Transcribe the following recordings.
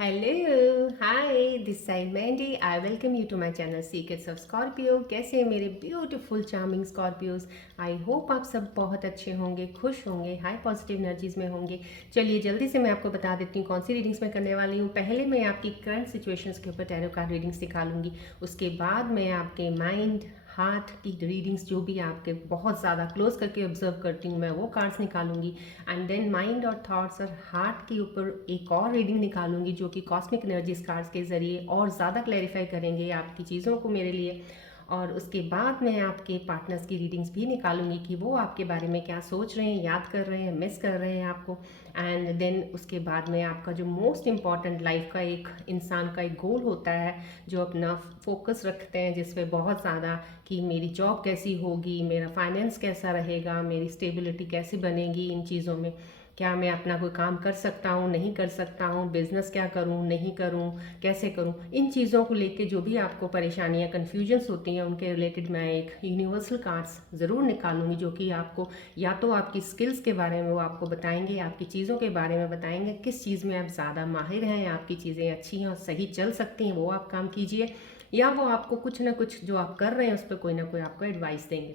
Hello hi this side Mandy I welcome you to my channel secrets of Scorpio. कैसे हैं मेरे beautiful charming Scorpios. I hope आप सब बहुत अच्छे होंगे, खुश होंगे, हाई पॉजिटिव एनर्जीज में होंगे। चलिए जल्दी से मैं आपको बता देती हूँ कौन सी रीडिंग्स मैं करने वाली हूँ। पहले मैं आपकी करंट सिचुएशंस के ऊपर टैरो कार्ड रीडिंग्स दिखाऊंगी। उसके बाद मैं आपके माइंड हार्ट की रीडिंग्स जो भी आपके बहुत ज़्यादा क्लोज करके ऑब्जर्व करती हूँ मैं वो कार्ड्स निकालूंगी। एंड देन माइंड और थॉट्स और हार्ट के ऊपर एक और रीडिंग निकालूंगी जो कि कॉस्मिक एनर्जीज कार्ड्स के ज़रिए और ज़्यादा क्लैरिफाई करेंगे आपकी चीज़ों को मेरे लिए। और उसके बाद मैं आपके पार्टनर्स की रीडिंग्स भी निकालूंगी कि वो आपके बारे में क्या सोच रहे हैं, याद कर रहे हैं, मिस कर रहे हैं आपको। एंड देन उसके बाद में आपका जो मोस्ट इम्पॉर्टेंट लाइफ का एक इंसान का एक गोल होता है जो अपना फोकस रखते हैं जिस पे बहुत ज़्यादा कि मेरी जॉब कैसी होगी, मेरा फाइनेंस कैसा रहेगा, मेरी स्टेबिलिटी कैसे बनेगी, इन चीज़ों में क्या मैं अपना कोई काम कर सकता हूँ, नहीं कर सकता हूँ, बिजनेस क्या करूँ, नहीं करूँ, कैसे करूँ, इन चीज़ों को लेके जो भी आपको परेशानियाँ कन्फ्यूजन्स होती हैं उनके रिलेटेड मैं एक यूनिवर्सल कार्ड्स ज़रूर निकालूंगी जो कि आपको या तो आपकी स्किल्स के बारे में वो आपको बताएंगे, आपकी चीज़ों के बारे में बताएंगे, किस चीज़ में आप ज़्यादा माहिर हैं, आपकी चीज़ें अच्छी हैं और सही चल सकती हैं, वो आप काम कीजिए। या वो आपको कुछ ना कुछ जो आप कर रहे हैं उस पर कोई ना कोई आपको एडवाइस देंगे।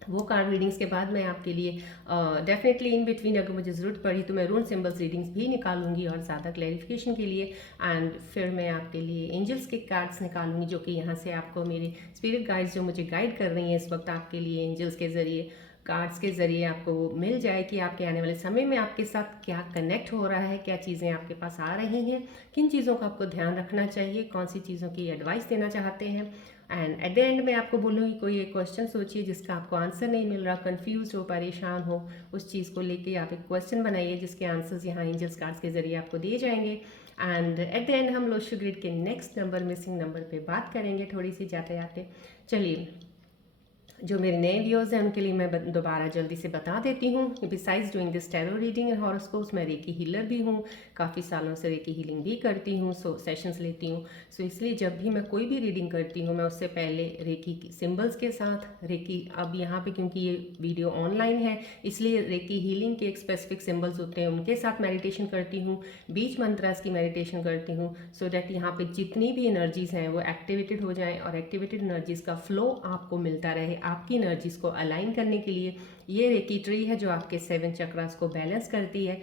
वो कार्ड रीडिंग्स के बाद मैं आपके लिए डेफिनेटली इन बिटवीन अगर मुझे ज़रूरत पड़ी तो मैं रून सिंबल्स रीडिंग्स भी निकालूंगी और ज़्यादा क्लैरिफिकेशन के लिए। एंड फिर मैं आपके लिए एंजल्स के कार्ड्स निकालूंगी जो कि यहाँ से आपको मेरे स्पिरिट गाइड्स जो मुझे गाइड कर रही हैं इस वक्त आपके लिए एंजल्स के ज़रिए, कार्ड्स के ज़रिए आपको मिल जाए कि आपके आने वाले समय में आपके साथ क्या कनेक्ट हो रहा है, क्या चीज़ें आपके पास आ रही हैं, किन चीज़ों का आपको ध्यान रखना चाहिए, कौन सी चीज़ों की एडवाइस देना चाहते हैं। एंड एट द एंड में आपको बोलूँगी कोई एक क्वेश्चन सोचिए जिसका आपको आंसर नहीं मिल रहा, कंफ्यूज हो, परेशान हो, उस चीज़ को लेके आप एक क्वेश्चन बनाइए जिसके आंसर्स यहाँ एंजल्स कार्ड्स के ज़रिए आपको दिए जाएंगे। एंड एट द एंड हम लोग शुगर के नेक्स्ट नंबर मिसिंग नंबर पे बात करेंगे थोड़ी सी जाते जाते। चलिए जो मेरे नए व्यूअर्स हैं उनके लिए मैं दोबारा जल्दी से बता देती हूँ besides doing this tarot reading and horoscopes मैं रेकी हीलर भी हूँ, काफ़ी सालों से रेकी हीलिंग भी करती हूँ, सेशंस लेती हूँ। सो इसलिए जब भी मैं कोई भी रीडिंग करती हूँ मैं उससे पहले रेकी सिंबल्स के साथ रेकी, अब यहाँ पे क्योंकि ये वीडियो ऑनलाइन है इसलिए रेकी हीलिंग के एक स्पेसिफिक सिंबल्स होते हैं उनके साथ मेडिटेशन करती हूँ, बीच मंत्रास की मेडिटेशन करती हूँ सो डैट यहाँ पे जितनी भी एनर्जीज हैं वो एक्टिवेटेड हो जाएं और एक्टिवेटेड एनर्जीज का फ्लो आपको मिलता रहे आपकी एनर्जीज को अलाइन करने के लिए। ये रेकी ट्री है जो आपके 7 चक्रास को बैलेंस करती है,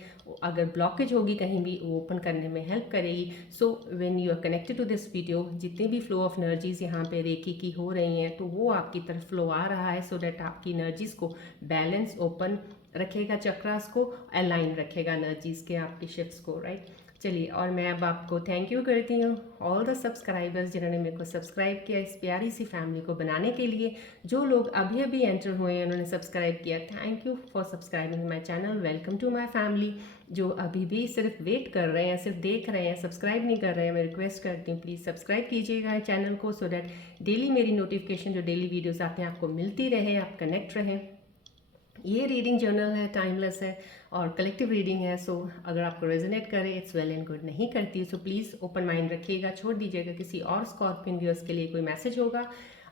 अगर ब्लॉकेज होगी कहीं भी वो ओपन करने में हेल्प करेगी। So when you are connected to this video जितनी भी फ्लो ऑफ एनर्जीज यहाँ पे रेकी की हो रही हैं तो वो आपकी तरफ फ्लो आ रहा है सो डैट आपकी एनर्जीज को बैलेंस ओपन रखेगा, चक्रास को अलाइन रखेगा एनर्जीज के आपके शिफ्ट्स को, राइट। चलिए और मैं अब आपको थैंक यू करती हूँ ऑल द सब्सक्राइबर्स जिन्होंने मेरे को सब्सक्राइब किया इस प्यारी सी फैमिली को बनाने के लिए। जो लोग अभी अभी एंटर हुए हैं उन्होंने सब्सक्राइब किया, thank you for subscribing my channel, welcome to my family. जो अभी भी सिर्फ वेट कर रहे हैं, सिर्फ देख रहे हैं, सब्सक्राइब नहीं कर रहे हैं, मैं रिक्वेस्ट करती हूँ प्लीज़ सब्सक्राइब कीजिएगा चैनल को सो डैट डेली मेरी नोटिफिकेशन जो डेली वीडियोज़ आते हैं आपको मिलती रहे, आप कनेक्ट रहें। ये रीडिंग जर्नल है, टाइमलेस है और कलेक्टिव रीडिंग है। सो अगर आपको रेजोनेट करे इट्स वेल एंड गुड, नहीं करती सो प्लीज़ ओपन माइंड रखिएगा, छोड़ दीजिएगा किसी और स्कॉर्पियन व्यूअर्स के लिए कोई मैसेज होगा।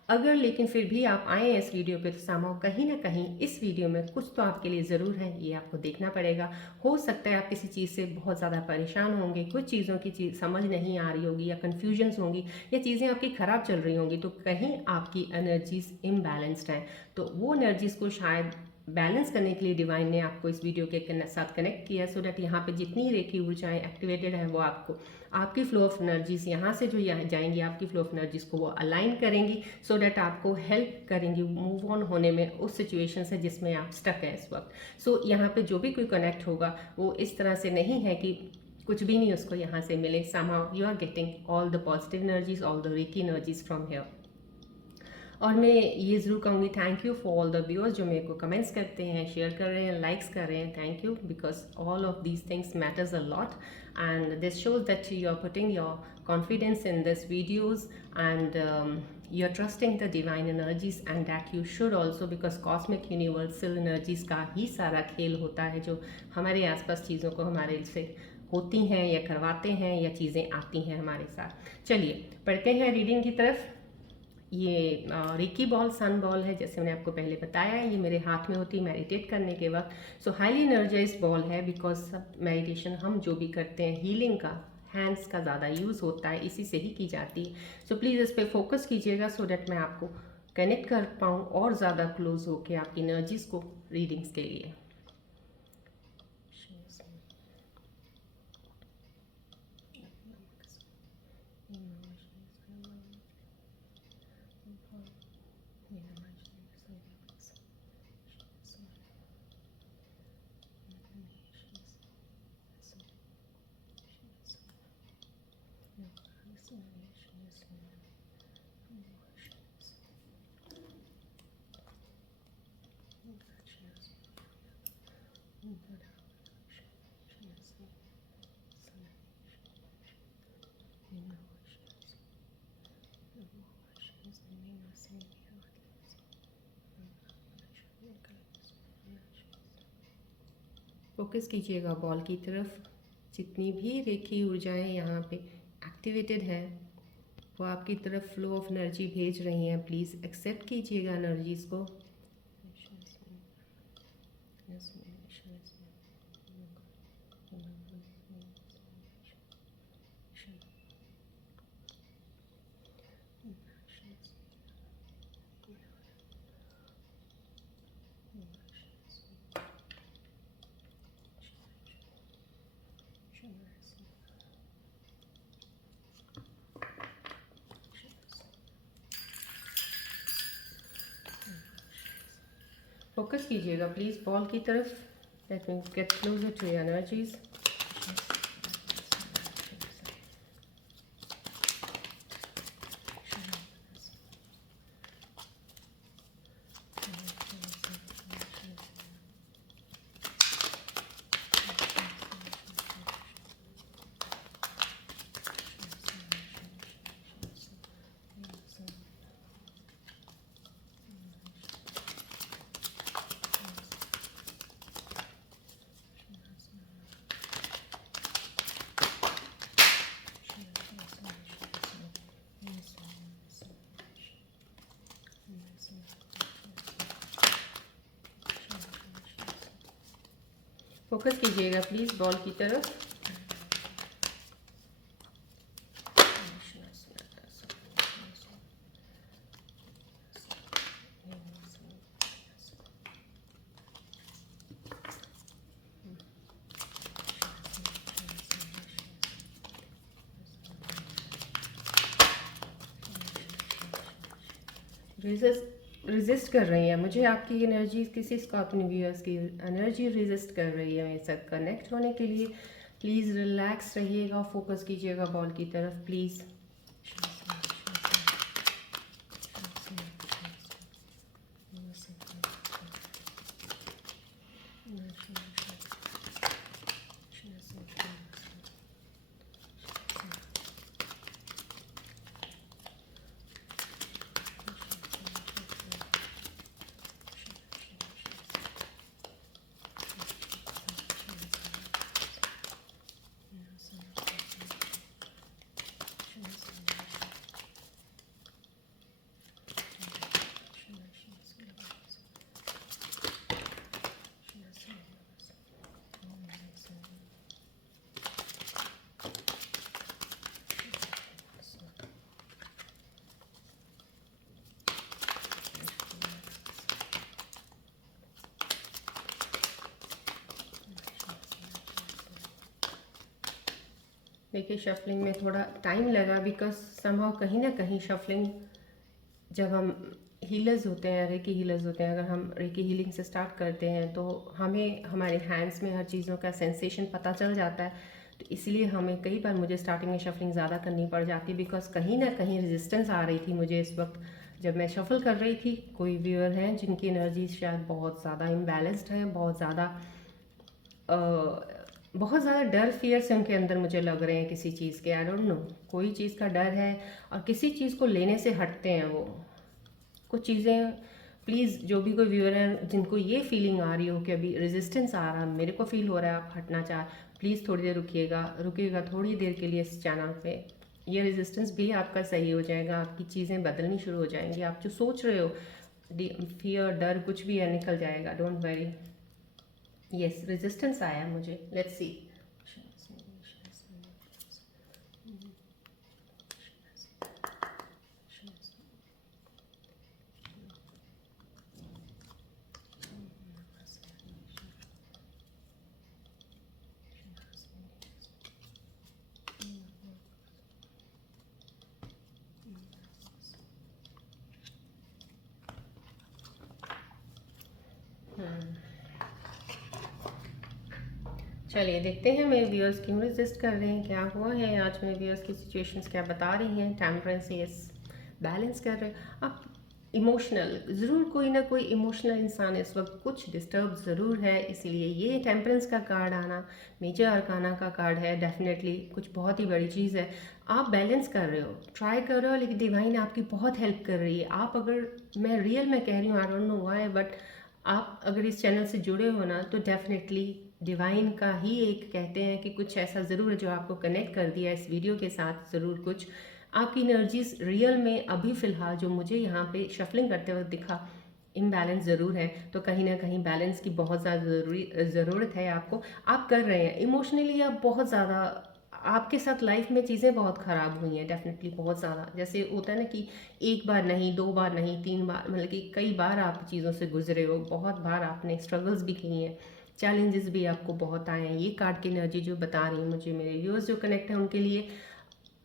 अगर लेकिन फिर भी आप आए हैं इस वीडियो पे तो सामाओ कहीं ना कहीं इस वीडियो में कुछ तो आपके लिए ज़रूर है, ये आपको देखना पड़ेगा। हो सकता है आप किसी चीज़ से बहुत ज़्यादा परेशान होंगे, कुछ चीज़ों की चीज़ समझ नहीं आ रही होगी या कन्फ्यूजन्स होंगी या चीज़ें आपकी ख़राब चल रही होंगी तो कहीं आपकी एनर्जीज इम्बैलेंस्ड हैं। तो वो एनर्जीज को शायद बैलेंस करने के लिए डिवाइन ने आपको इस वीडियो के साथ कनेक्ट किया सो डैट यहाँ पे जितनी रेखी ऊर्जाएं एक्टिवेटेड है वो आपको आपकी फ्लो ऑफ एनर्जीज यहाँ से जो यहाँ जाएंगी आपकी फ्लो ऑफ एनर्जीज को वो अलाइन करेंगी सो डैट आपको हेल्प करेंगी मूव ऑन होने में उस सिचुएशन से जिसमें आप स्टक हैं इस वक्त। सो यहाँ पे जो भी कोई कनेक्ट होगा वो इस तरह से नहीं है कि कुछ भी नहीं उसको यहाँ से मिले, somehow you are getting all the positive energies, all the reiki energies from here। और मैं ये ज़रूर कहूँगी thank you for all the viewers जो मेरे को कमेंट्स करते हैं, शेयर कर रहे हैं, लाइक्स कर रहे हैं, thank you because all of these things matters a lot and this shows that you are putting your confidence in this videos and you are trusting the divine energies and that you should also because cosmic universal energies का ही सारा खेल होता है जो हमारे आसपास चीज़ों को हमारे से होती हैं या करवाते हैं या चीज़ें आती हैं हमारे साथ। चलिए पढ़ते हैं रीडिंग की तरफ। ये रेकी बॉल सन बॉल है, जैसे मैंने आपको पहले बताया है, ये मेरे हाथ में होती है मेडिटेट करने के वक्त। सो हाईली एनर्जाइज बॉल है बिकॉज सब मेडिटेशन हम जो भी करते हैं हीलिंग का हैंड्स का ज़्यादा यूज़ होता है, इसी से ही की जाती है। सो प्लीज़ इस पर फोकस कीजिएगा सो डैट मैं आपको कनेक्ट कर पाऊँ और ज़्यादा क्लोज होके आपकी एनर्जीज़ को रीडिंग्स के लिए। फोकस कीजिएगा बॉल की तरफ। जितनी भी रेखी ऊर्जाएं यहाँ पे एक्टिवेटेड है वो आपकी तरफ फ्लो ऑफ एनर्जी भेज रही हैं। प्लीज़ एक्सेप्ट कीजिएगा एनर्जीज़ को। फोकस कीजिएगा प्लीज़ बॉल की तरफ। Let me get closer to your energies. Focus कीजिएगा प्लीज़ बॉल की तरफ। रेजिस्ट कर रही है मुझे आपकी एनर्जी, किसी स्कॉर्पियन व्यूअर्स की एनर्जी रेजिस्ट कर रही है मेरे साथ कनेक्ट होने के लिए। प्लीज़ रिलैक्स रहिएगा, फोकस कीजिएगा बॉल की तरफ प्लीज़। देखिए शफलिंग में थोड़ा टाइम लगा बिकॉज समहाउ कहीं ना कहीं शफलिंग, जब हम हीलर्स होते हैं, रेकी हीलर्स होते हैं, अगर हम रेकी हीलिंग से स्टार्ट करते हैं तो हमें हमारे हैंड्स में हर चीज़ों का सेंसेशन पता चल जाता है। तो इसलिए हमें कई बार मुझे स्टार्टिंग में शफलिंग ज़्यादा करनी पड़ जाती बिकॉज कहीं ना कहीं रेजिस्टेंस आ रही थी मुझे इस वक्त जब मैं शफल कर रही थी। कोई व्यूअर हैं जिनकी एनर्जी शायद बहुत ज़्यादा इम्बैलेंस्ड है, बहुत ज़्यादा डर फियर से उनके अंदर मुझे लग रहे हैं किसी चीज़ के। आई डोंट नो, कोई चीज़ का डर है और किसी चीज़ को लेने से हटते हैं वो कुछ चीज़ें। प्लीज़ जो भी कोई व्यूअर है जिनको ये फीलिंग आ रही हो कि अभी रेजिस्टेंस आ रहा है, मेरे को फील हो रहा है आप हटना चाह, प्लीज़ थोड़ी देर रुकिएगा थोड़ी देर के लिए इस चैनल पे। ये रेजिस्टेंस भी आपका सही हो जाएगा, आपकी चीज़ें बदलनी शुरू हो जाएंगी। आप जो सोच रहे हो फियर डर कुछ भी है निकल जाएगा, डोंट वरी। यस रेजिस्टेंस आया मुझे, लेट्स सी। चलिए देखते हैं मेरे व्यूअर्स क्यों रेजिस्ट कर रहे हैं, क्या हुआ है आज मेरे व्यूअर्स की सिचुएशंस क्या बता रही हैं। टेम्परेंस यस, बैलेंस कर रहे हैं आप। इमोशनल ज़रूर कोई ना कोई इमोशनल इंसान इस वक्त कुछ डिस्टर्ब ज़रूर है, इसलिए ये टेम्परेंस का कार्ड आना मेजर अरकाना का कार्ड है। डेफिनेटली कुछ बहुत ही बड़ी चीज़ है। आप बैलेंस कर रहे हो, ट्राई कर रहे हो, लेकिन डिवाइन आपकी बहुत हेल्प कर रही है। आप अगर, मैं रियल में कह रही हूँ, I don't know why, but आप अगर इस चैनल से जुड़े हो ना तो डेफिनेटली डिवाइन का ही एक कहते हैं कि कुछ ऐसा ज़रूर है जो आपको कनेक्ट कर दिया इस वीडियो के साथ। ज़रूर कुछ आपकी एनर्जीज रियल में अभी फ़िलहाल जो मुझे यहाँ पे शफलिंग करते वक्त दिखा, इम्बैलेंस ज़रूर है। तो कहीं ना कहीं बैलेंस की बहुत ज़्यादा ज़रूरत है आपको। आप कर रहे हैं इमोशनली, आप बहुत ज़्यादा, आपके साथ लाइफ में चीज़ें बहुत ख़राब हुई हैं डेफिनेटली, बहुत ज़्यादा। जैसे होता है ना कि एक बार नहीं, दो बार नहीं, तीन बार, मतलब कि कई बार आप चीज़ों से गुजरे हो, बहुत बार आपने स्ट्रगल्स भी की हैं, चैलेंजेस भी आपको बहुत आए हैं। ये कार्ड की एनर्जी जो बता रही है मुझे, मेरे व्यूअर्स जो कनेक्ट हैं उनके लिए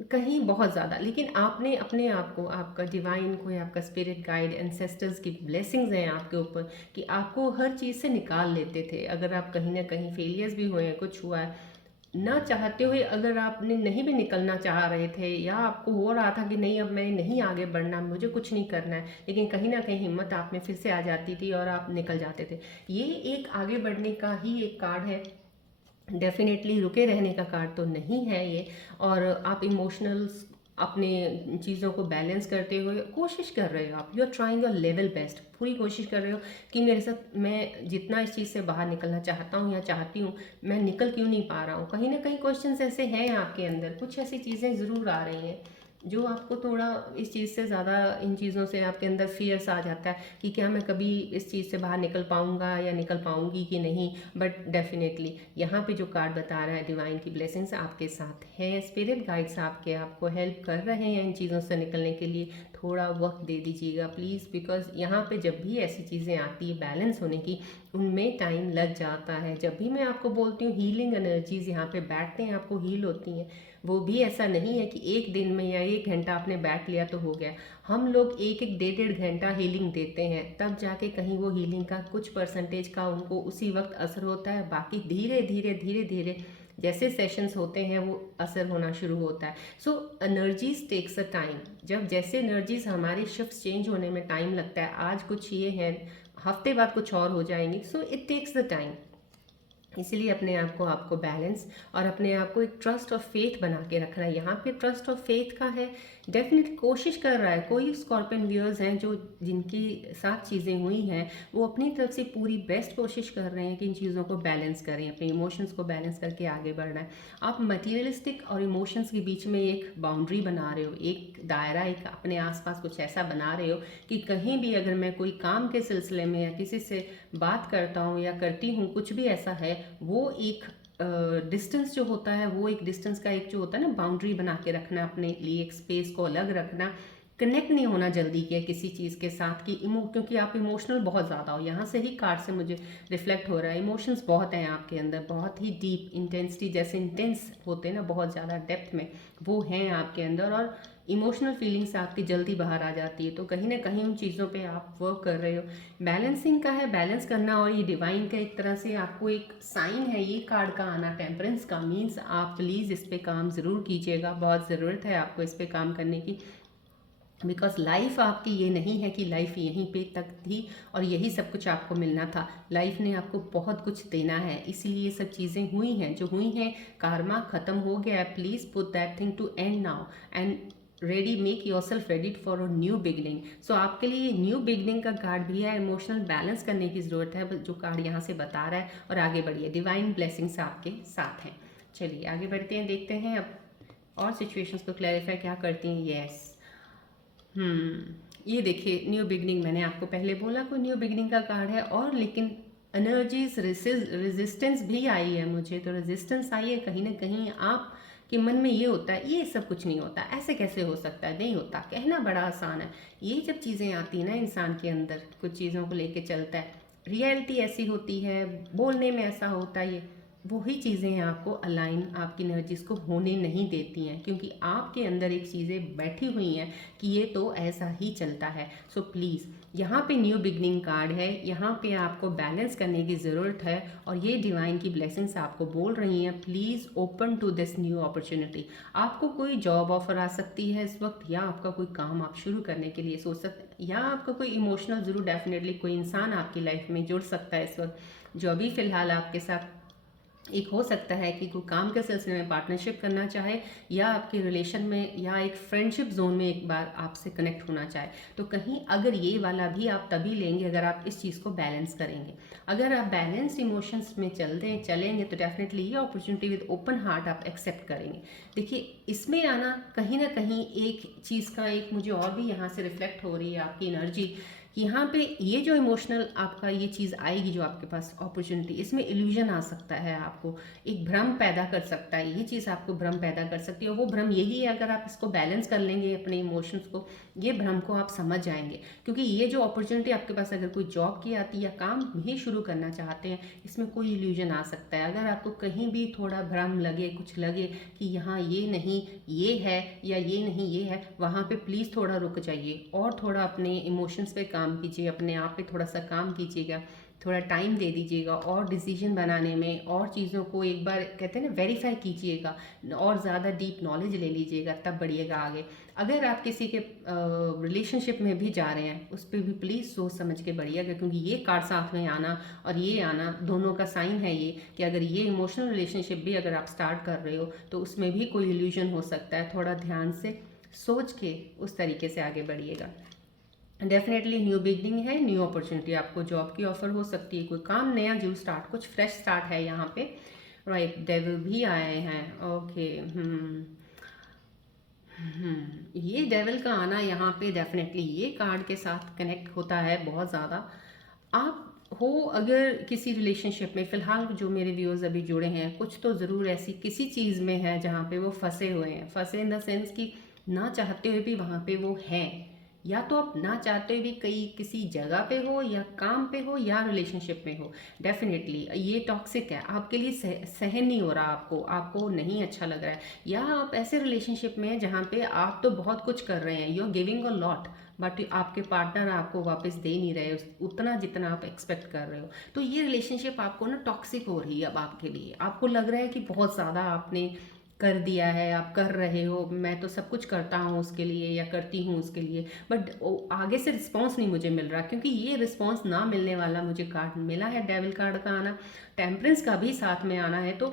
कहीं बहुत ज़्यादा, लेकिन आपने अपने आप को, आपका डिवाइन को या आपका स्पिरिट गाइड एंसेस्टर्स की ब्लेसिंग्स हैं आपके ऊपर कि आपको हर चीज़ से निकाल लेते थे। अगर आप कहीं ना कहीं फेलियर्स भी हुए हैं, कुछ हुआ है ना चाहते हुए, अगर आपने नहीं भी निकलना चाह रहे थे या आपको हो रहा था कि नहीं अब मैं नहीं आगे बढ़ना, मुझे कुछ नहीं करना है, लेकिन कहीं ना कहीं हिम्मत आप में फिर से आ जाती थी और आप निकल जाते थे। ये एक आगे बढ़ने का ही एक कार्ड है, डेफिनेटली रुके रहने का कार्ड तो नहीं है ये। और आप इमोशनल्स अपने चीज़ों को बैलेंस करते हुए कोशिश कर रहे हो, आप you are trying your level best, पूरी कोशिश कर रहे हो कि मेरे साथ, मैं जितना इस चीज़ से बाहर निकलना चाहता हूँ या चाहती हूँ, मैं निकल क्यों नहीं पा रहा हूँ। कहीं ना कहीं क्वेश्चंस ऐसे हैं आपके अंदर, कुछ ऐसी चीज़ें ज़रूर आ रही हैं जो आपको थोड़ा इस चीज़ से ज़्यादा, इन चीज़ों से आपके अंदर फियर्स आ जाता है कि क्या मैं कभी इस चीज़ से बाहर निकल पाऊँगा या निकल पाऊँगी कि नहीं। बट डेफिनेटली यहाँ पे जो कार्ड बता रहा है, डिवाइन की ब्लेसिंग्स आपके साथ हैं, स्पिरिट गाइड्स आपके आपको हेल्प कर रहे हैं इन चीज़ों से निकलने के लिए। थोड़ा वक्त दे दीजिएगा प्लीज़, बिकॉज यहाँ पे जब भी ऐसी चीज़ें आती है बैलेंस होने की, उनमें टाइम लग जाता है। जब भी मैं आपको बोलती हूँ हीलिंग एनर्जीज यहाँ पे बैठते हैं, आपको हील होती हैं, वो भी ऐसा नहीं है कि एक दिन में या एक घंटा आपने बैठ लिया तो हो गया। हम लोग एक एक डेढ़ डेढ़ घंटा हीलिंग देते हैं, तब जाके कहीं वो हीलिंग का कुछ परसेंटेज का उनको उसी वक्त असर होता है। बाकी धीरे धीरे धीरे धीरे जैसे सेशंस होते हैं वो असर होना शुरू होता है। सो एनर्जीज टेक्स अ टाइम। जब जैसे एनर्जीज हमारी शिफ्ट चेंज होने में टाइम लगता है, आज कुछ ये है, हफ्ते बाद कुछ और हो जाएंगी, so it takes the time. इसलिए अपने आप को, आपको बैलेंस और अपने आप को एक ट्रस्ट और फेथ बना के रखना है। यहाँ पे ट्रस्ट और फेथ का है, डेफिनेट कोशिश कर रहा है। कोई स्कॉर्पियन व्यूअर्स हैं जो जिनकी साथ चीज़ें हुई हैं, वो अपनी तरफ से पूरी बेस्ट कोशिश कर रहे हैं कि इन चीज़ों को बैलेंस करें, अपने इमोशंस को बैलेंस करके आगे बढ़ना है। आप मटीरियलिस्टिक और इमोशंस के बीच में एक बाउंड्री बना रहे हो, एक दायरा, एक अपने आसपास कुछ ऐसा बना रहे हो कि कहीं भी अगर मैं कोई काम के सिलसिले में या किसी से बात करता हूँ या करती हूँ, कुछ भी ऐसा है, वो एक डिस्टेंस जो होता है, वो एक डिस्टेंस का एक जो होता है ना, बाउंड्री बना के रखना, अपने लिए एक स्पेस को अलग रखना, कनेक्ट नहीं होना जल्दी के किसी चीज़ के साथ कि क्योंकि आप इमोशनल बहुत ज़्यादा हो। यहाँ से ही कार्ड से मुझे रिफ्लेक्ट हो रहा है, इमोशंस बहुत हैं आपके अंदर, बहुत ही डीप इंटेंसिटी, जैसे इंटेंस होते हैं ना बहुत ज़्यादा डेप्थ में, वो हैं आपके अंदर। और इमोशनल फीलिंग्स आपकी जल्दी बाहर आ जाती है, तो कहीं ना कहीं उन चीज़ों पे आप वर्क कर रहे हो। बैलेंसिंग का है, बैलेंस करना, और ये डिवाइन का एक तरह से आपको एक साइन है ये कार्ड का आना, टेम्परेंस का। मीन्स आप प्लीज़ इस पे काम ज़रूर कीजिएगा, बहुत ज़रूरत है आपको इस पे काम करने की। बिकॉज लाइफ आपकी ये नहीं है कि लाइफ यहीं पे तक थी और यही सब कुछ आपको मिलना था। लाइफ ने आपको बहुत कुछ देना है, इसीलिए ये सब चीज़ें हुई हैं जो हुई हैं। कार्मा ख़त्म हो गया है, please put that thing to end now and ready, make yourself ready for a new beginning. So आपके लिए न्यू बिगनिंग का कार्ड भी है, इमोशनल बैलेंस करने की ज़रूरत है जो कार्ड यहाँ से बता रहा है, और आगे बढ़िए, डिवाइन ब्लेसिंग्स आपके साथ हैं। चलिए आगे बढ़ते हैं, देखते हैं अब और सिचुएशंस को क्लैरिफाई क्या करती हैं। येस, ये देखिए न्यू बिगनिंग, मैंने आपको पहले बोला कोई न्यू बिगनिंग का कार्ड है, और लेकिन एनर्जीज रेजिस्टेंस भी आई है मुझे, तो रेजिस्टेंस आई है कहीं ना कहीं। आप के मन में ये होता है ये सब कुछ नहीं होता, ऐसे कैसे हो सकता है, नहीं होता, कहना बड़ा आसान है। ये जब चीज़ें आती हैं ना इंसान के अंदर, कुछ चीज़ों को लेके चलता है, रियलिटी ऐसी होती है, बोलने में ऐसा होता है, ये वही चीज़ें आपको अलाइन, आपकी एनर्जीज को होने नहीं देती हैं, क्योंकि आपके अंदर एक चीज़ें बैठी हुई हैं कि ये तो ऐसा ही चलता है। सो प्लीज़, यहाँ पे न्यू बिगनिंग कार्ड है, यहाँ पे आपको बैलेंस करने की ज़रूरत है, और ये डिवाइन की ब्लेसिंग्स आपको बोल रही हैं please open to this new opportunity. आपको कोई जॉब ऑफर आ सकती है इस वक्त, या आपका कोई काम आप शुरू करने के लिए सोच सकते हैं, या आपका कोई इमोशनल ज़रूर डेफिनेटली कोई इंसान आपकी लाइफ में जुड़ सकता है इस वक्त, जो अभी फ़िलहाल आपके साथ एक हो सकता है कि कोई काम के सिलसिले में पार्टनरशिप करना चाहे, या आपके रिलेशन में या एक फ्रेंडशिप जोन में एक बार आपसे कनेक्ट होना चाहे। तो कहीं अगर ये वाला भी आप तभी लेंगे अगर आप इस चीज़ को बैलेंस करेंगे। अगर आप बैलेंस इमोशंस में चलेंगे तो डेफिनेटली ये अपॉर्चुनिटी विद ओपन हार्ट आप एक्सेप्ट करेंगे। देखिए, इसमें आना कहीं ना कहीं एक चीज़ का, एक मुझे और भी यहाँ से रिफ्लेक्ट हो रही है आपकी एनर्जी, यहाँ पे ये जो इमोशनल आपका ये चीज़ आएगी जो आपके पास अपॉर्चुनिटी, इसमें इल्यूजन आ सकता है, आपको एक भ्रम पैदा कर सकता है, ये चीज़ आपको भ्रम पैदा कर सकती है, और वो भ्रम यही है, अगर आप इसको बैलेंस कर लेंगे अपने इमोशंस को, ये भ्रम को आप समझ जाएंगे। क्योंकि ये जो अपॉर्चुनिटी आपके पास अगर कोई जॉब की आती है या काम भी शुरू करना चाहते हैं, इसमें कोई इल्यूजन आ सकता है। अगर आपको कहीं भी थोड़ा भ्रम लगे, कुछ लगे कि यहाँ ये नहीं ये है, या ये नहीं ये है, वहाँ पे प्लीज़ थोड़ा रुक जाइए और थोड़ा अपने इमोशंस पे काम कीजिए, अपने आप पे थोड़ा सा काम कीजिएगा, थोड़ा टाइम दे दीजिएगा, और डिसीजन बनाने में और चीज़ों को एक बार कहते हैं ना वेरीफाई कीजिएगा, और ज़्यादा डीप नॉलेज ले लीजिएगा, तब बढ़िएगा आगे। अगर आप किसी के रिलेशनशिप में भी जा रहे हैं, उस पर भी प्लीज़ सोच समझ के बढ़िएगा, क्योंकि ये कार्ड साथ में आना और ये आना दोनों का साइन है ये, कि अगर ये इमोशनल रिलेशनशिप भी अगर आप स्टार्ट कर रहे हो तो उसमें भी कोई इल्यूजन हो सकता है। थोड़ा ध्यान से सोच के उस तरीके से आगे बढ़िएगा। डेफिनेटली न्यू बिगनिंग है, न्यू अपॉर्चुनिटी, आपको जॉब की ऑफर हो सकती है, कोई काम नया जो स्टार्ट, कुछ फ्रेश स्टार्ट है यहाँ पे। राइट, डेविल भी आए हैं। ओके, ये डेविल का आना यहाँ पे डेफिनेटली ये कार्ड के साथ कनेक्ट होता है बहुत ज़्यादा। आप हो अगर किसी रिलेशनशिप में, फ़िलहाल जो मेरे व्यूअर्स अभी जुड़े हैं, कुछ तो ज़रूर ऐसी किसी चीज़ में है जहाँ पे वो फंसे हुए हैं, फंसे इन द सेंस कि ना चाहते हुए भी वहाँ पे वो हैं, या तो आप ना चाहते हुए भी कई किसी जगह पे हो, या काम पे हो, या रिलेशनशिप में हो। डेफिनेटली ये टॉक्सिक है, आपके लिए सहन नहीं हो रहा, आपको नहीं अच्छा लग रहा है, या आप ऐसे रिलेशनशिप में हैं जहाँ पे आप तो बहुत कुछ कर रहे हैं, you are giving a lot, but आपके पार्टनर आपको वापस दे नहीं रहे उतना जितना आप एक्सपेक्ट कर रहे हो। तो ये रिलेशनशिप आपको ना टॉक्सिक हो रही है अब आपके लिए, आपको लग रहा है कि बहुत ज़्यादा आपने कर दिया है, आप कर रहे हो, मैं तो सब कुछ करता हूँ उसके लिए या करती हूँ उसके लिए, बट आगे से रिस्पॉन्स नहीं मुझे मिल रहा, क्योंकि ये रिस्पॉन्स ना मिलने वाला मुझे कार्ड मिला है, डेविल कार्ड का आना, टेम्परेंस का भी साथ में आना है। तो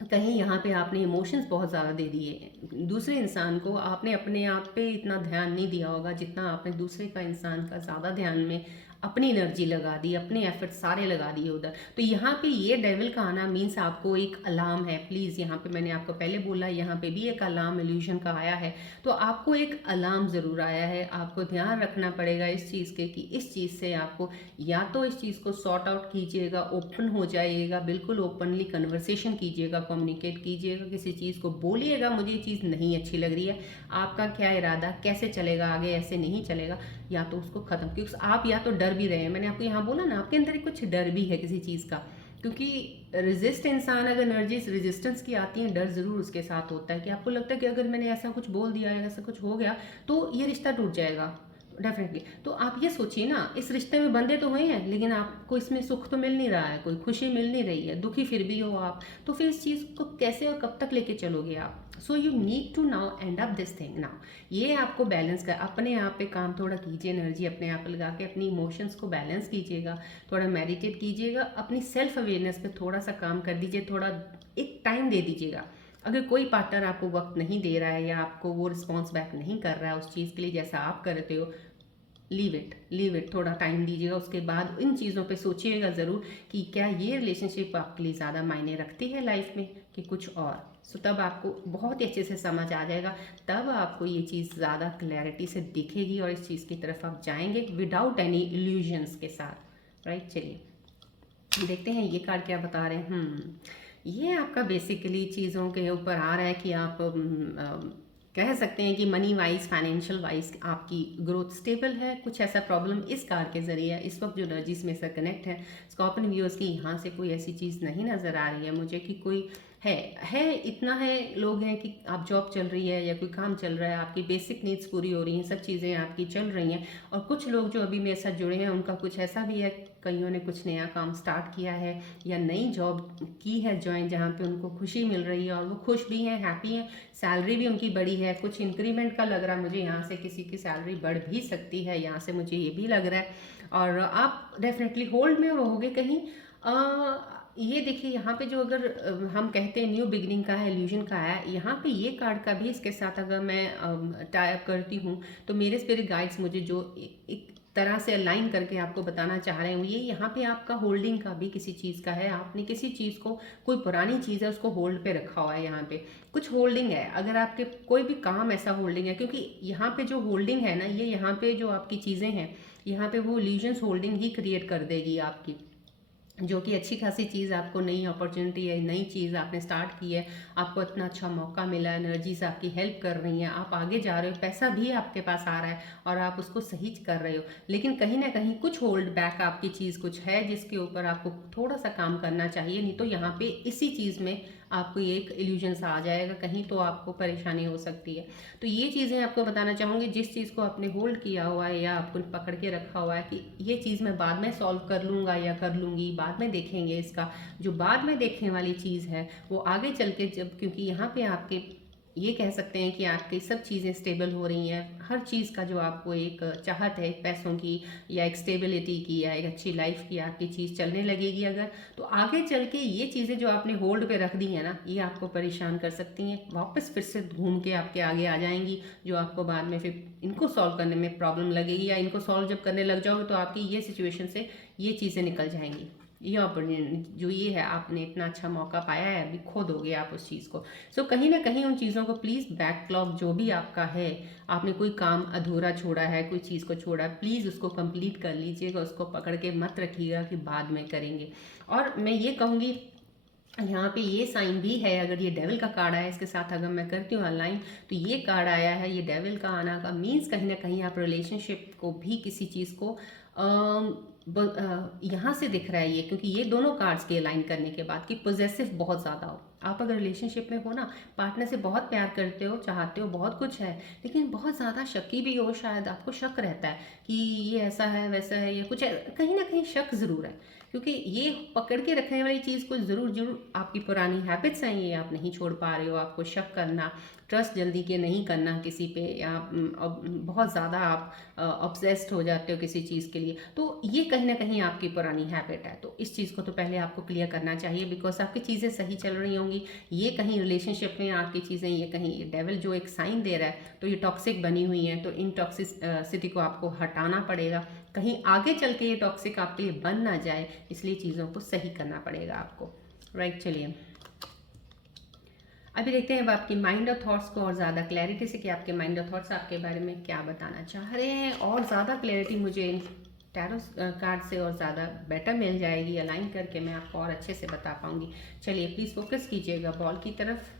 कहीं यहाँ पे आपने इमोशंस बहुत ज़्यादा दे दिए दूसरे इंसान को, आपने अपने आप पे इतना ध्यान नहीं दिया होगा जितना आपने दूसरे का इंसान का ज़्यादा ध्यान में अपनी एनर्जी लगा दी, अपने एफर्ट सारे लगा दिए उधर। तो यहाँ पे ये डेविल का आना मीन्स आपको एक अलार्म है, प्लीज़ यहाँ पे मैंने आपको पहले बोला, यहाँ पे भी एक अलार्म इल्यूजन का आया है, तो आपको एक अलार्म ज़रूर आया है, आपको ध्यान रखना पड़ेगा इस चीज़ के कि इस चीज़ से आपको या तो इस चीज़ को सॉर्ट आउट कीजिएगा, ओपन हो जाइएगा, बिल्कुल ओपनली कन्वर्सेशन कीजिएगा, कम्युनिकेट कीजिएगा, किसी चीज़ को बोलिएगा मुझे ये चीज़ नहीं अच्छी लग रही है, आपका क्या इरादा, कैसे चलेगा आगे, ऐसे नहीं चलेगा, या तो उसको ख़त्म, क्योंकि आप या तो डर भी रहे हैं, मैंने आपको यहाँ बोला ना आपके अंदर कुछ डर भी है किसी चीज़ का, क्योंकि रेजिस्ट इंसान अगर एनर्जीज रेजिस्टेंस की आती है, डर ज़रूर उसके साथ होता है, कि आपको लगता है कि अगर मैंने ऐसा कुछ बोल दिया या ऐसा कुछ हो गया तो ये रिश्ता टूट जाएगा डेफिनेटली। तो आप ये सोचिए ना, इस रिश्ते में बंधे तो हुए हैं, लेकिन आपको इसमें सुख तो मिल नहीं रहा है, कोई खुशी मिल नहीं रही है, दुखी फिर भी हो आप, तो फिर इस चीज़ को कैसे और कब तक लेके चलोगे आप। So you need to now end up this thing now, ये आपको बैलेंस कर, अपने आप पे काम थोड़ा कीजिए, एनर्जी अपने आप पे लगा के अपनी इमोशंस को बैलेंस कीजिएगा, थोड़ा मेडिटेट कीजिएगा, अपनी सेल्फ अवेयरनेस पे थोड़ा सा काम कर दीजिए, थोड़ा एक टाइम दे दीजिएगा। अगर कोई पार्टनर आपको वक्त नहीं दे रहा है या आपको वो रिस्पॉन्स बैक नहीं कर रहा है उस चीज़ के लिए जैसा आप करते हो, लीव इट, थोड़ा टाइम दीजिएगा, उसके बाद इन चीज़ों पे सोचिएगा ज़रूर कि क्या ये रिलेशनशिप आपके लिए ज़्यादा मायने रखती है लाइफ में कि कुछ और। सो तब आपको बहुत ही अच्छे से समझ आ जाएगा, तब आपको ये चीज़ ज़्यादा क्लैरिटी से दिखेगी और इस चीज़ की तरफ आप जाएंगे विदाउट एनी इल्यूजन्स के साथ। राइट, चलिए देखते हैं ये कार्ड क्या बता रहे हैं। ये आपका बेसिकली चीज़ों के ऊपर आ रहा है कि आप कह सकते हैं कि मनी वाइज, फाइनेंशियल वाइज आपकी ग्रोथ स्टेबल है। कुछ ऐसा प्रॉब्लम इस कार्ड के जरिए है। इस वक्त जो एनर्जीज में से कनेक्ट है स्कॉर्पियन व्यूअर्स की, यहाँ से कोई ऐसी चीज़ नहीं नज़र आ रही है मुझे कि कोई है इतना है, लोग हैं कि आप जॉब चल रही है या कोई काम चल रहा है, आपकी बेसिक नीड्स पूरी हो रही हैं, सब चीज़ें आपकी चल रही हैं। और कुछ लोग जो अभी मेरे साथ जुड़े हैं उनका कुछ ऐसा भी है, कईयों ने कुछ नया काम स्टार्ट किया है या नई जॉब की है ज्वाइन, जहाँ पे उनको खुशी मिल रही है और वो खुश भी हैं, हैप्पी हैं। सैलरी भी उनकी बढ़ी है, कुछ इंक्रीमेंट का लग रहा है मुझे, यहाँ से किसी की सैलरी बढ़ भी सकती है, यहाँ से मुझे ये भी लग रहा है। और आप डेफिनेटली होल्ड में रहोगे कहीं। ये देखिए यहाँ पे जो अगर हम कहते हैं न्यू बिगिनिंग का है, इल्यूजन का है, यहाँ पे ये कार्ड का भी इसके साथ अगर मैं टाई अप करती हूँ तो मेरे स्पिरिट गाइड्स मुझे जो एक तरह से अलाइन करके आपको बताना चाह रहे हैं ये यहाँ पे आपका होल्डिंग का भी किसी चीज़ का है। आपने किसी चीज़ को, कोई पुरानी चीज़ है उसको होल्ड पे रखा हुआ है, यहाँ पे कुछ होल्डिंग है। अगर आपके कोई भी काम ऐसा होल्डिंग है, क्योंकि यहाँ पे जो होल्डिंग है ना, ये यहाँ पे जो आपकी चीज़ें हैं, यहाँ पे वो इल्यूजन्स होल्डिंग ही क्रिएट कर देगी आपकी, जो कि अच्छी खासी चीज़, आपको नई अपॉर्चुनिटी है, नई चीज़ आपने स्टार्ट की है, आपको इतना अच्छा मौका मिला, एनर्जीज आपकी हेल्प कर रही हैं, आप आगे जा रहे हो, पैसा भी आपके पास आ रहा है और आप उसको सही कर रहे हो। लेकिन कहीं ना कहीं कुछ होल्ड बैक आपकी चीज़ कुछ है जिसके ऊपर आपको थोड़ा सा काम करना चाहिए, नहीं तो यहाँ पे इसी चीज़ में आपको एक इल्यूजन सा आ जाएगा कहीं, तो आपको परेशानी हो सकती है। तो ये चीज़ें आपको बताना चाहूँगी, जिस चीज़ को आपने होल्ड किया हुआ है या आपको पकड़ के रखा हुआ है कि ये चीज़ मैं बाद में सॉल्व कर लूँगा या कर लूँगी, बाद में देखेंगे, इसका जो बाद में देखने वाली चीज़ है वो आगे चल के जब, क्योंकि यहाँ पे आपके ये कह सकते हैं कि आपकी सब चीज़ें स्टेबल हो रही हैं, हर चीज़ का जो आपको एक चाहत है पैसों की या एक स्टेबिलिटी की या एक अच्छी लाइफ की, आपकी चीज़ चलने लगेगी अगर, तो आगे चल के ये चीज़ें जो आपने होल्ड पे रख दी हैं ना, ये आपको परेशान कर सकती हैं, वापस फिर से घूम के आपके आगे आ जाएंगी, जो आपको बाद में फिर इनको सॉल्व करने में प्रॉब्लम लगेगी, या इनको सॉल्व जब करने लग जाओगे तो आपकी ये सिचुएशन से ये चीज़ें निकल जाएंगी। ये अपॉर्चुनिटी जो ये है, आपने इतना अच्छा मौका पाया है, अभी खो दोगे आप उस चीज़ को। सो कहीं ना कहीं उन चीज़ों को प्लीज़, बैकलॉग जो भी आपका है, आपने कोई काम अधूरा छोड़ा है, कोई चीज़ को छोड़ा है, प्लीज़ उसको कंप्लीट कर लीजिएगा, उसको पकड़ के मत रखिएगा कि बाद में करेंगे। और मैं ये कहूँगी, यहाँ पे ये साइन भी है, अगर ये डेविल का कार्ड आया इसके साथ अगर मैं करती हूँ ऑनलाइन, तो ये कार्ड आया है, ये डेविल का आना का मीन्स कहीं ना कहीं आप रिलेशनशिप को भी किसी चीज़ को यहाँ से दिख रहा है ये, क्योंकि ये दोनों कार्ड्स के अलाइन करने के बाद कि पोजेसिव बहुत ज़्यादा हो। आप अगर रिलेशनशिप में हो ना, पार्टनर से बहुत प्यार करते हो, चाहते हो, बहुत कुछ है, लेकिन बहुत ज़्यादा शकी भी हो, शायद आपको शक रहता है कि ये ऐसा है वैसा है, या कुछ है, कहीं ना कहीं शक ज़रूर है, क्योंकि ये पकड़ के रखने वाली चीज़ को ज़रूर ज़रूर आपकी पुरानी हैबिट्स हैं, ये आप नहीं छोड़ पा रहे हो, आपको शक करना, ट्रस्ट जल्दी के नहीं करना किसी पे, या बहुत ज़्यादा आप ऑब्सेस्ड हो जाते हो किसी चीज़ के लिए, तो ये कहीं ना कहीं आपकी पुरानी हैबिट है। तो इस चीज़ को तो पहले आपको क्लियर करना चाहिए, बिकॉज आपकी चीज़ें सही चल रही होंगी, ये कहीं रिलेशनशिप में आपकी चीज़ें, ये कहीं डेविल जो एक साइन दे रहा है, तो ये टॉक्सिक बनी हुई हैं, तो इन टॉक्सिसिटी को आपको हटाना पड़ेगा, कहीं आगे चल के ये टॉक्सिक आपके लिए बन ना जाए, इसलिए चीज़ों को सही करना पड़ेगा आपको। राइट, चलिए अभी देखते हैं अब आपकी माइंड और थॉट्स को और ज़्यादा क्लैरिटी से, कि आपके माइंड और थॉट्स आपके बारे में क्या बताना चाह रहे हैं, और ज़्यादा क्लैरिटी मुझे टैरो कार्ड से और ज़्यादा बेटर मिल जाएगी, अलाइन करके मैं आपको और अच्छे से बता पाऊंगी। चलिए प्लीज़ फोकस कीजिएगा बॉल की तरफ।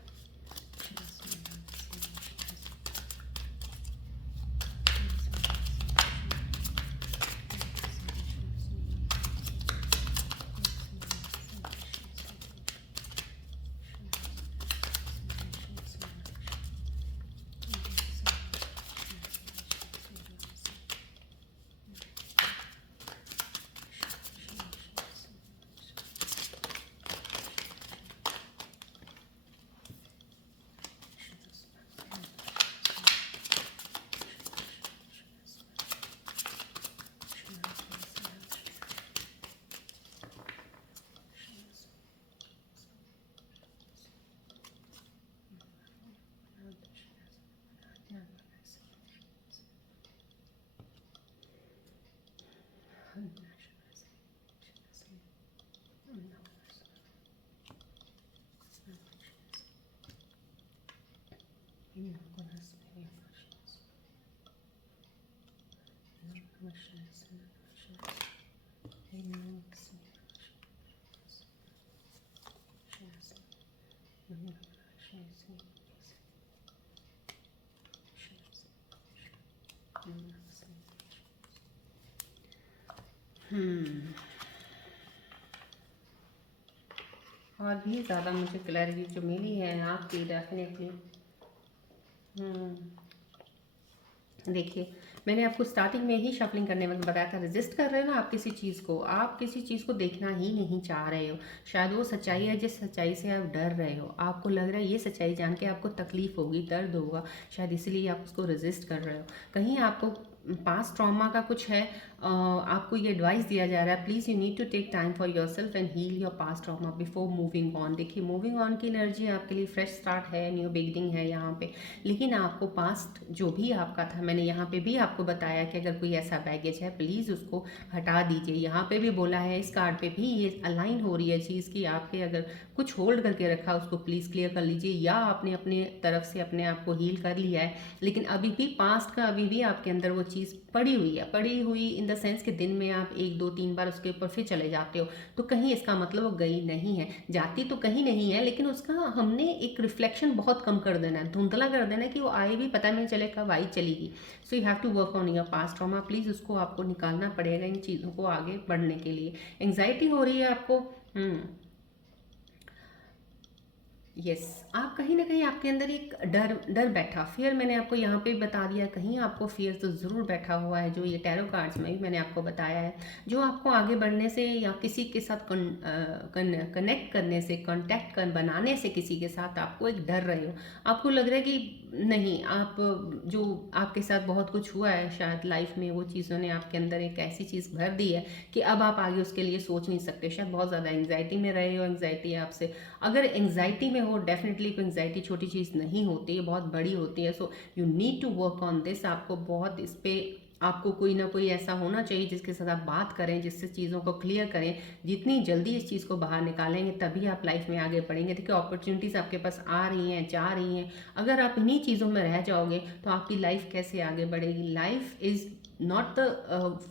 और भी ज़्यादा मुझे क्लैरिटी जो मिली है आपकी डेफिनेटली। देखिए, मैंने आपको स्टार्टिंग में ही शफलिंग करने वक्त बताया था, रेजिस्ट कर रहे हो ना आप किसी चीज़ को, आप किसी चीज़ को देखना ही नहीं चाह रहे हो। शायद वो सच्चाई है जिस सच्चाई से आप डर रहे हो, आपको लग रहा है ये सच्चाई जान के आपको तकलीफ होगी, दर्द होगा, शायद इसलिए आप उसको रेजिस्ट कर रहे हो। कहीं आपको पास्ट ट्रॉमा का कुछ है, आपको ये एडवाइस दिया जा रहा है, please you need to take time for your self and heal your past trauma before moving on. देखिए, मूविंग ऑन की एनर्जी आपके लिए फ्रेश स्टार्ट है, न्यू बिगिनिंग है यहाँ पे। लेकिन आपको पास्ट जो भी आपका था, मैंने यहाँ पे भी आपको बताया कि अगर कोई ऐसा बैगेज है प्लीज़ उसको हटा दीजिए। यहाँ पे भी बोला है, इस कार्ड पे भी ये अलाइन हो रही है चीज़ की आपके अगर कुछ होल्ड करके रखा उसको प्लीज़ क्लियर कर लीजिए, या आपने अपने तरफ से अपने आप को हील कर लिया है, लेकिन अभी भी पास्ट का अभी भी आपके अंदर वो चीज़ पड़ी हुई है। पड़ी हुई इन द सेंस कि दिन में आप 1 2 3 बार उसके ऊपर फिर चले जाते हो, तो कहीं इसका मतलब वो गई नहीं है, जाती तो कहीं नहीं है, लेकिन उसका हमने एक रिफ्लेक्शन बहुत कम कर देना है, धुंधला कर देना है कि वो आए भी पता नहीं चले कब आई चलेगी। So you have to work on your past trauma, please उसको आपको निकालना पड़ेगा इन चीज़ों को आगे बढ़ने के लिए। एंग्जाइटी हो रही है आपको, यस आप कहीं ना कहीं आपके अंदर एक डर डर बैठा, फियर मैंने आपको यहाँ पे बता दिया, कहीं आपको फियर तो ज़रूर बैठा हुआ है, जो ये टैरो कार्ड्स में भी मैंने आपको बताया है, जो आपको आगे बढ़ने से या किसी के साथ कनेक्ट करने से, कांटेक्ट बनाने से किसी के साथ आपको एक डर रहे हो। आपको लग रहा है कि नहीं, आप जो आपके साथ बहुत कुछ हुआ है शायद लाइफ में, वो चीज़ों ने आपके अंदर एक ऐसी चीज़ भर दी है कि अब आप आगे उसके लिए सोच नहीं सकते, शायद बहुत ज़्यादा एंग्जाइटी में रहे हो, एंग्जाइटी आपसे, अगर एंग्जाइटी में हो, डेफिनेटली कोई एंग्जाइटी छोटी चीज़ नहीं होती है, बहुत बड़ी होती है। So you need to work on this, आपको बहुत इस पर आपको कोई ना कोई ऐसा होना चाहिए जिसके साथ आप बात करें, जिससे चीज़ों को क्लियर करें। जितनी जल्दी इस चीज़ को बाहर निकालेंगे तभी आप लाइफ में आगे बढ़ेंगे। देखिए, अपॉर्चुनिटीज़ आपके पास आ रही हैं, जा रही हैं, अगर आप इन्हीं चीज़ों में रह जाओगे तो आपकी लाइफ कैसे आगे बढ़ेगी। Life is not the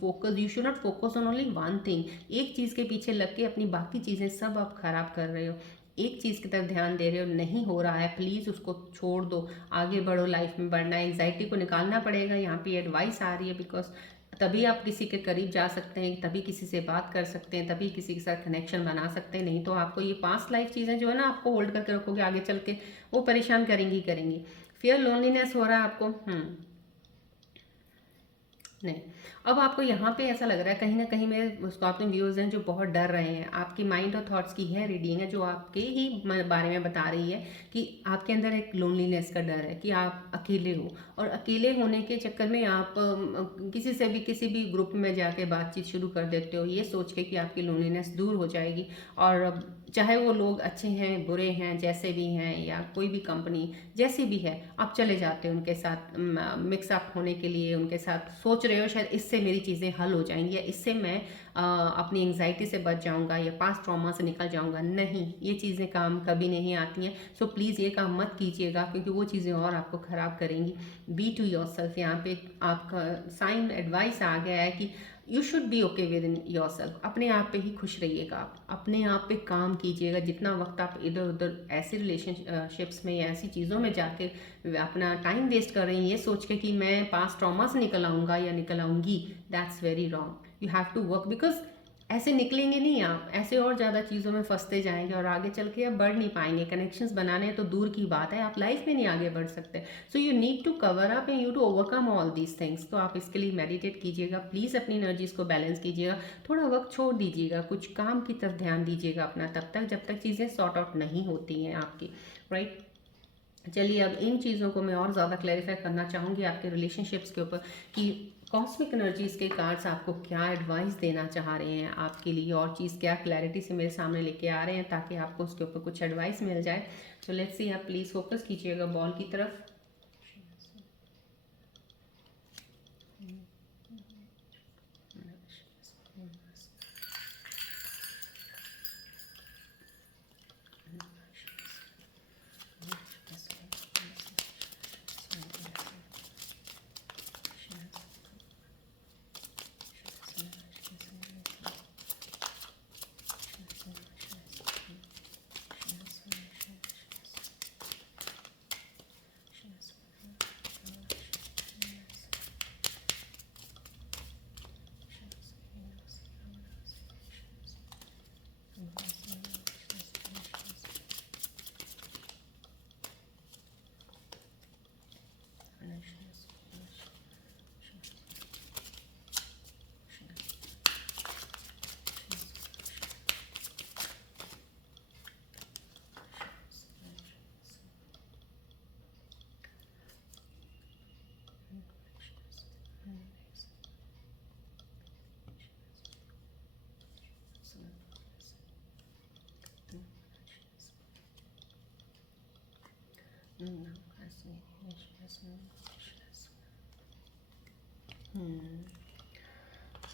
focus, you should not focus on only one thing. एक चीज़ के पीछे लग के अपनी बाकी चीज़ें सब आप खराब कर रहे हो, एक चीज़ की तरफ ध्यान दे रहे हो, नहीं हो रहा है, प्लीज़ उसको छोड़ दो, आगे बढ़ो, लाइफ में बढ़ना है, एंग्जाइटी को निकालना पड़ेगा। यहाँ पे एडवाइस आ रही है बिकॉज तभी आप किसी के करीब जा सकते हैं, तभी किसी से बात कर सकते हैं, तभी किसी के साथ कनेक्शन बना सकते हैं, नहीं तो आपको ये पास्ट लाइफ चीज़ें जो है ना आपको होल्ड करके रखोगे, आगे चल के वो परेशान करेंगी करेंगी। फियर लोनलीनेस हो रहा है आपको, नहीं। अब आपको यहाँ पे ऐसा लग रहा है कहीं ना कहीं मेरे स्कॉर्पियन व्यूअर्स हैं जो बहुत डर रहे हैं, आपकी माइंड और थॉट्स की है रीडिंग है जो आपके ही बारे में बता रही है कि आपके अंदर एक लोनलीनेस का डर है कि आप अकेले हो, और अकेले होने के चक्कर में आप किसी से भी किसी भी ग्रुप में जाके बातचीत शुरू कर देते हो ये सोच के कि आपकी लोनलीनेस दूर हो जाएगी। और चाहे वो लोग अच्छे हैं बुरे हैं जैसे भी हैं, या कोई भी कंपनी जैसी भी है, आप चले जाते हो उनके साथ मिक्सअप होने के लिए, उनके साथ सोच रहे हो शायद इससे मेरी चीज़ें हल हो जाएंगी, या इससे मैं अपनी एंग्जाइटी से बच जाऊंगा, या पास्ट ट्रॉमा से निकल जाऊंगा। नहीं, ये चीज़ें काम कभी नहीं आती हैं। सो प्लीज़ ये काम मत कीजिएगा, क्योंकि वो चीज़ें और आपको ख़राब करेंगी। बी टू योर सेल्फ, यहाँ पे आपका साइन एडवाइस आ गया है कि you should be okay with in your self, अपने आप पे ही खुश रहिएगा, आप अपने आप पे काम कीजिएगा। जितना वक्त आप इधर उधर ऐसी रिलेशनशिप्स में या ऐसी चीज़ों में जाके अपना टाइम वेस्ट कर रहे हैं ये सोच के कि मैं पास्ट ट्रॉमा से निकल आऊँगा या निकल आऊँगी, that's very wrong. You have to work, because ऐसे निकलेंगे नहीं आप, ऐसे और ज़्यादा चीज़ों में फंसते जाएंगे और आगे चल के आप बढ़ नहीं पाएंगे। कनेक्शंस बनाने तो दूर की बात है, आप लाइफ में नहीं आगे बढ़ सकते। So you need to cover up and you to overcome all these things. तो आप इसके लिए मेडिटेट कीजिएगा, प्लीज़ अपनी एनर्जीज को बैलेंस कीजिएगा, थोड़ा वक्त छोड़ दीजिएगा, कुछ काम की तरफ ध्यान दीजिएगा अपना, तब तक जब तक चीज़ें सॉर्ट आउट नहीं होती हैं आपकी, राइट। चलिए, अब इन चीज़ों को मैं और ज़्यादा क्लैरिफाई करना चाहूँगी आपके रिलेशनशिप्स के ऊपर कि कॉस्मिक एनर्जीज के कार्ड्स आपको क्या एडवाइस देना चाह रहे हैं आपके लिए, और चीज़ क्या क्लैरिटी से मेरे सामने लेके आ रहे हैं ताकि आपको उसके ऊपर कुछ एडवाइस मिल जाए। तो लेट्स सी, आप प्लीज़ फोकस कीजिएगा बॉल की तरफ।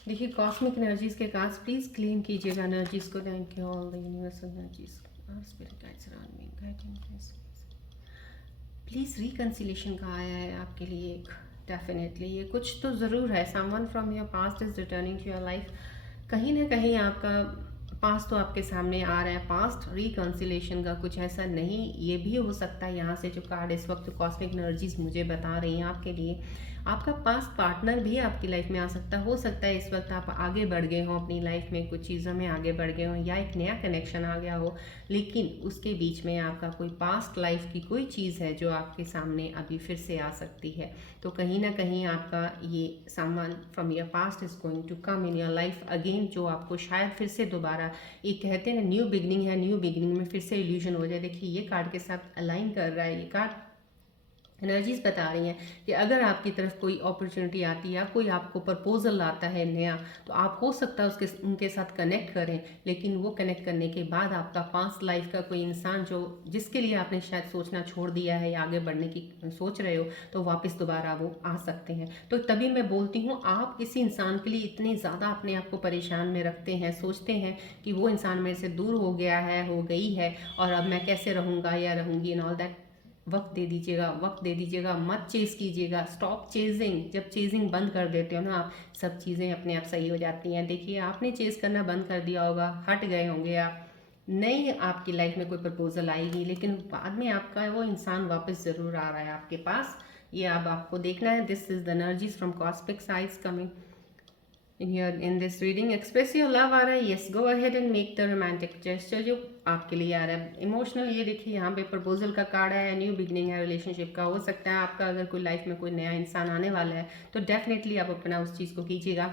देखिए कॉस्मिक एनर्जीज के कार्ड्स प्लीज क्लेम कीजिएगा एनर्जीज को। Thank you all the universal energies, spirit guides around me, guiding please. Reconciliation का आया है आपके लिए एक, डेफिनेटली ये कुछ तो ज़रूर है। Someone from your past is returning to your life. कहीं ना कहीं आपका पास्ट तो आपके सामने आ रहा है। पास्ट रिकंसिलेशन का कुछ ऐसा नहीं, ये भी हो सकता है यहाँ से जो कार्ड इस वक्त कॉस्मिक एनर्जीज मुझे बता रही हैं आपके लिए, आपका पास्ट पार्टनर भी आपकी लाइफ में आ सकता हो सकता है इस वक्त आप आगे बढ़ गए हो अपनी लाइफ में, कुछ चीज़ों में आगे बढ़ गए हो या एक नया कनेक्शन आ गया हो, लेकिन उसके बीच में आपका कोई पास्ट लाइफ की कोई चीज़ है जो आपके सामने अभी फिर से आ सकती है। तो कहीं ना कहीं आपका ये someone from your past is going to come in your life again, जो आपको शायद फिर से दोबारा, ये कहते हैं ना न्यू बिगनिंग है, न्यू बिगनिंग में फिर से इल्यूजन हो जाए। देखिए ये कार्ड के साथ अलाइन कर रहा है, ये कार्ड एनर्जीज बता रही हैं कि अगर आपकी तरफ कोई अपॉर्चुनिटी आती है या कोई आपको प्रपोजल आता है नया, तो आप हो सकता है उसके उनके साथ कनेक्ट करें, लेकिन वो कनेक्ट करने के बाद आपका पास्ट लाइफ का कोई इंसान जो जिसके लिए आपने शायद सोचना छोड़ दिया है या आगे बढ़ने की सोच रहे हो, तो वापस दोबारा वो आ सकते हैं। तो तभी मैं बोलती हूँ आप किसी इंसान के लिए इतने ज़्यादा अपने आप को परेशान में रखते हैं, सोचते हैं कि वो इंसान मेरे से दूर हो गया है, हो गई है, और अब मैं कैसे रहूँगा या रहूँगी एंड ऑल दैट। वक्त दे दीजिएगा, वक्त दे दीजिएगा, मत चेज़ कीजिएगा, स्टॉप चेजिंग। जब चेजिंग बंद कर देते हो ना आप, सब चीज़ें अपने आप सही हो जाती हैं। देखिए आपने चेज़ करना बंद कर दिया होगा, हट गए होंगे आप, नहीं आपकी लाइफ में कोई प्रपोजल आएगी, लेकिन बाद में आपका वो इंसान वापस ज़रूर आ रहा है आपके पास। ये अब आपको देखना है। This is the energies from cosmic sides coming in this reading। express your love आ रहा है, yes go ahead and make the romantic gesture जो आपके लिए आ रहा है। इमोशनल, ये देखिए यहाँ पे प्रपोजल का कार्ड है, न्यू बिगनिंग है रिलेशनशिप का। हो सकता है आपका अगर कोई लाइफ में कोई नया इंसान आने वाला है तो डेफिनेटली आप अपना उस चीज़ को कीजिएगा।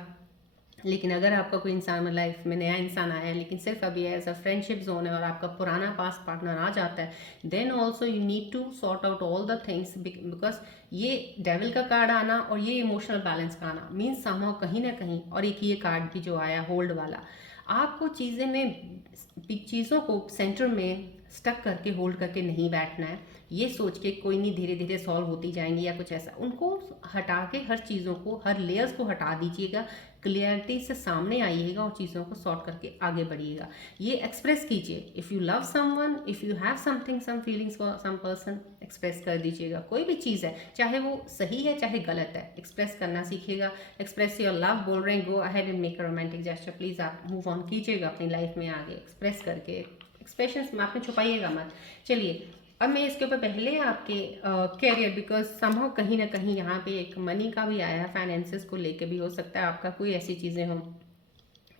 लेकिन अगर आपका कोई इंसान लाइफ में नया इंसान आया है लेकिन सिर्फ अभी एज अ फ्रेंडशिप जोन है और आपका पुराना पास्ट पार्टनर आ जाता है, then also you need to sort out all the things, because ये डेविल का कार्ड आना और ये इमोशनल बैलेंस का आना मीन्स समहाउ कहीं ना कहीं, और एक ये कार्ड भी जो आया होल्ड वाला, आपको चीज़ें में चीज़ों को सेंटर में स्टक करके होल्ड करके नहीं बैठना है, ये सोच के कोई नहीं धीरे धीरे सॉल्व होती जाएंगी या कुछ ऐसा। उनको हटा के हर चीज़ों को, हर लेयर्स को हटा दीजिएगा, क्लियरिटी से सामने आइएगा और चीज़ों को सॉर्ट करके आगे बढ़िएगा। ये एक्सप्रेस कीजिए। If you love someone, if you have something, some feelings for some person, express कर दीजिएगा। कोई भी चीज़ है, चाहे वो सही है चाहे गलत है, एक्सप्रेस करना सीखिएगा। एक्सप्रेस योर लव बोल रहे हैं, go ahead and make a romantic gesture. Please आप मूव ऑन कीजिएगा अपनी लाइफ में आगे, एक्सप्रेस करके। एक्सप्रेशंस में आपने छुपाइएगा मत। चलिए अब मैं इसके ऊपर पहले आपके कैरियर, बिकॉज समहाउ कहीं ना कहीं यहाँ पे एक मनी का भी आया है, फाइनेंसेस को लेके भी हो सकता है आपका कोई ऐसी चीज़ें हो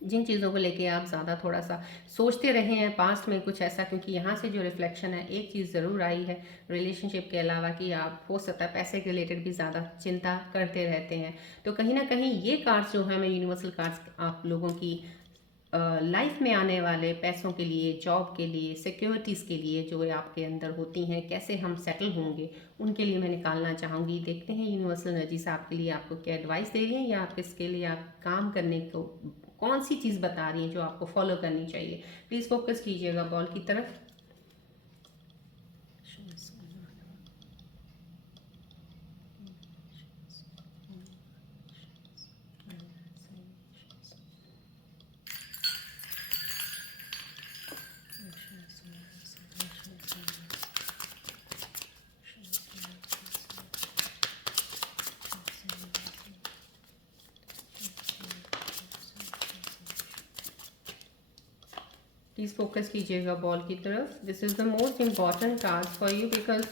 जिन चीज़ों को लेके आप ज़्यादा थोड़ा सा सोचते रहे हैं पास्ट में कुछ ऐसा, क्योंकि यहाँ से जो रिफ्लेक्शन है एक चीज़ ज़रूर आई है रिलेशनशिप के अलावा कि आप हो सकता है पैसे के रिलेटेड भी ज़्यादा चिंता करते रहते हैं। तो कहीं ना कहीं ये कार्ड्स जो है मैं यूनिवर्सल कार्ड्स आप लोगों की लाइफ में आने वाले पैसों के लिए, जॉब के लिए, सिक्योरिटीज़ के लिए जो आपके अंदर होती हैं, कैसे हम सेटल होंगे, उनके लिए मैं निकालना चाहूँगी। देखते हैं यूनिवर्सल एनर्जीज आपके लिए आपको क्या एडवाइस दे रही हैं या आप इसके लिए आप काम करने को कौन सी चीज़ बता रही हैं जो आपको फॉलो करनी चाहिए। प्लीज़ फोकस कीजिएगा बॉल की तरफ। प्लीज़ फोकस कीजिएगा बॉल की तरफ। This is the most important card for you, because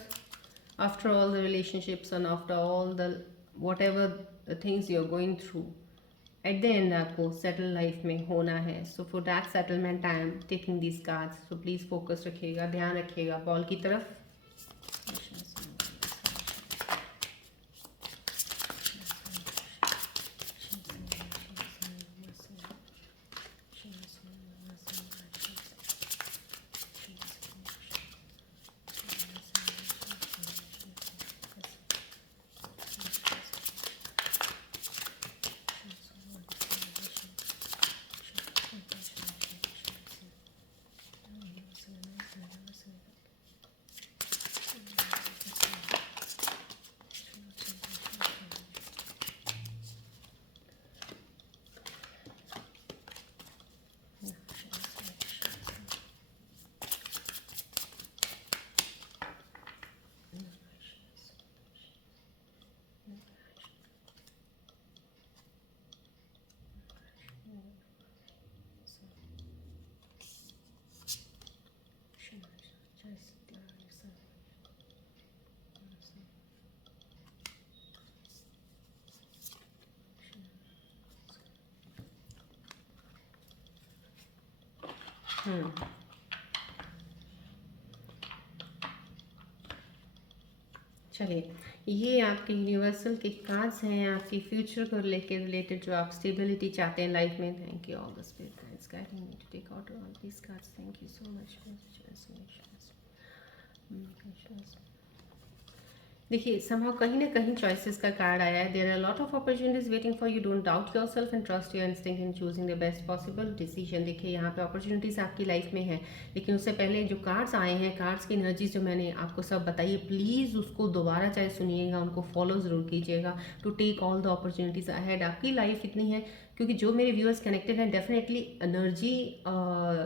after all the relationships and after all the whatever the things you are going through, at the end आपको settle life में होना है। So for that settlement I am taking this cards. So please focus रखिएगा, ध्यान रखिएगा ball की तरफ। हम्म। चलिए, ये आपके यूनिवर्सल के कार्ड्स हैं आपके फ्यूचर को लेके रिलेटेड, जो आप स्टेबिलिटी चाहते हैं लाइफ में। Thank you all the spirit guides guiding me to take out all these cards. Thank you so much for देखिए, समहाउ कहीं ना कहीं चॉइसेस का कार्ड आया है। There are lot of opportunities waiting for you. Don't doubt yourself and trust your instinct in choosing the best possible decision. देखिए, यहाँ पे अपॉर्चुनिटीज आपकी लाइफ में है, लेकिन उससे पहले जो कार्ड्स आए हैं, कार्ड्स की एनर्जी जो मैंने आपको सब बताई है, प्लीज़ उसको दोबारा चाहे सुनिएगा, उनको फॉलो ज़रूर कीजिएगा to take all the opportunities ahead. आपकी लाइफ इतनी है, क्योंकि जो मेरे व्यूअर्स कनेक्टेड हैं, डेफिनेटली एनर्जी,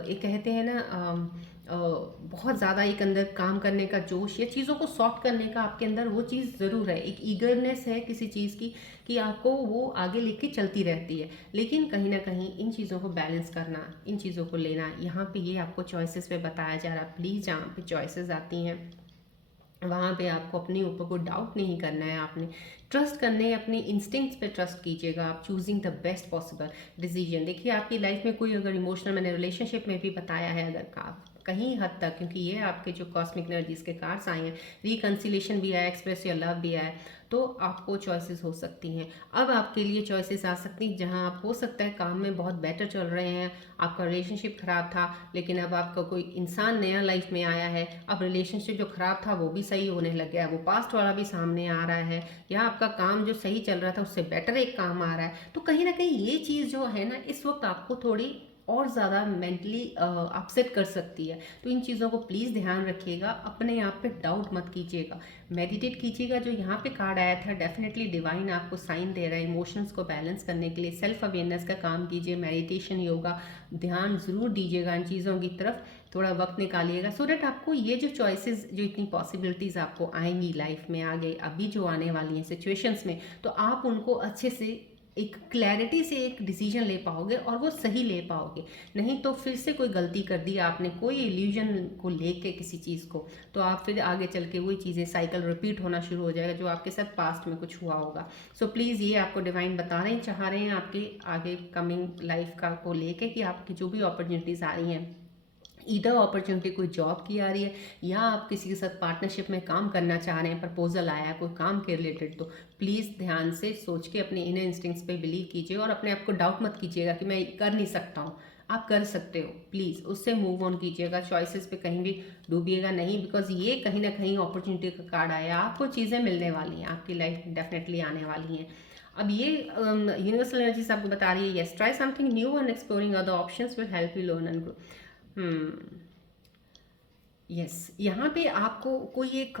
ये कहते हैं ना, बहुत ज़्यादा एक अंदर काम करने का जोश या चीज़ों को सॉर्ट करने का आपके अंदर वो चीज़ ज़रूर है। एक ईगरनेस है किसी चीज़ की कि आपको वो आगे लेके चलती रहती है। लेकिन कहीं ना कहीं इन चीज़ों को बैलेंस करना, इन चीज़ों को लेना, यहाँ पे ये आपको चॉइसेस पे बताया जा रहा है। प्लीज़ जहाँ पे चॉइसेस आती हैं, वहाँ पे आपको अपने ऊपर कोई डाउट नहीं करना है। आपने ट्रस्ट करने है, अपने इंस्टिंक्ट्स पे ट्रस्ट कीजिएगा। आप choosing the best possible decision. देखिए, आपकी लाइफ में कोई अगर इमोशनल, मैंने रिलेशनशिप में भी बताया है, अगर आप कहीं हद तक, क्योंकि ये आपके जो कॉस्मिक एनर्जीज के कार्ड्स आए हैं, रिकन्सिलेशन भी आया, एक्सप्रेस योर लव भी आया, तो आपको चॉइसेस हो सकती हैं। अब आपके लिए चॉइसेस आ सकती हैं जहां आप, हो सकता है काम में बहुत बेटर चल रहे हैं, आपका रिलेशनशिप खराब था, लेकिन अब आपका कोई इंसान नया लाइफ में आया है, अब रिलेशनशिप जो खराब था वो भी सही होने लग गया, वो पास्ट वाला भी सामने आ रहा है, या आपका काम जो सही चल रहा था उससे बेटर एक काम आ रहा है। तो कहीं ना कहीं ये चीज़ जो है ना, इस वक्त आपको थोड़ी और ज़्यादा मेंटली अपसेट कर सकती है। तो इन चीज़ों को प्लीज़ ध्यान रखिएगा, अपने आप पे डाउट मत कीजिएगा, मेडिटेट कीजिएगा। जो यहाँ पे कार्ड आया था, डेफिनेटली डिवाइन आपको साइन दे रहा है इमोशंस को बैलेंस करने के लिए। सेल्फ अवेयरनेस का काम कीजिए, मेडिटेशन, योगा, ध्यान ज़रूर दीजिएगा इन चीज़ों की तरफ, थोड़ा वक्त निकालिएगा, सो डैट आपको ये जो चॉइसेस, जो इतनी पॉसिबिलिटीज़ आपको आएंगी लाइफ में आगे, अभी जो आने वाली हैं सिचुएशंस में, तो आप उनको अच्छे से एक क्लैरिटी से एक डिसीजन ले पाओगे और वो सही ले पाओगे। नहीं तो फिर से कोई गलती कर दी आपने, कोई इल्यूजन को लेके किसी चीज़ को, तो आप फिर आगे चल के वही चीज़ें, साइकिल रिपीट होना शुरू हो जाएगा जो आपके साथ पास्ट में कुछ हुआ होगा। सो प्लीज़, ये आपको डिवाइन बता रहे हैं, चाह रहे हैं आपके आगे कमिंग लाइफ का को लेके, कि आपकी जो भी अपॉर्चुनिटीज़ आ रही हैं, इधर अपॉर्चुनिटी कोई जॉब की आ रही है, या आप किसी के साथ पार्टनरशिप में काम करना चाह रहे हैं, प्रपोजल आया है कोई काम के रिलेटेड, तो प्लीज़ ध्यान से सोच के अपने इनर इंस्टिंक्ट्स पे बिलीव कीजिए, और अपने आप को डाउट मत कीजिएगा कि मैं कर नहीं सकता हूँ। आप कर सकते हो, प्लीज़ उससे मूव ऑन कीजिएगा। चॉइसेस पे कहीं भी डूबिएगा नहीं, बिकॉज ये कहीं ना कहीं अपॉर्चुनिटी का कार्ड आया, आपको चीज़ें मिलने वाली हैं, आपकी लाइफ डेफिनेटली आने वाली हैं। अब ये यूनिवर्सल एनर्जीज आपको बता रही है, yes, try something new and exploring other options will help you learn and grow. Yes, यहाँ पे आपको कोई एक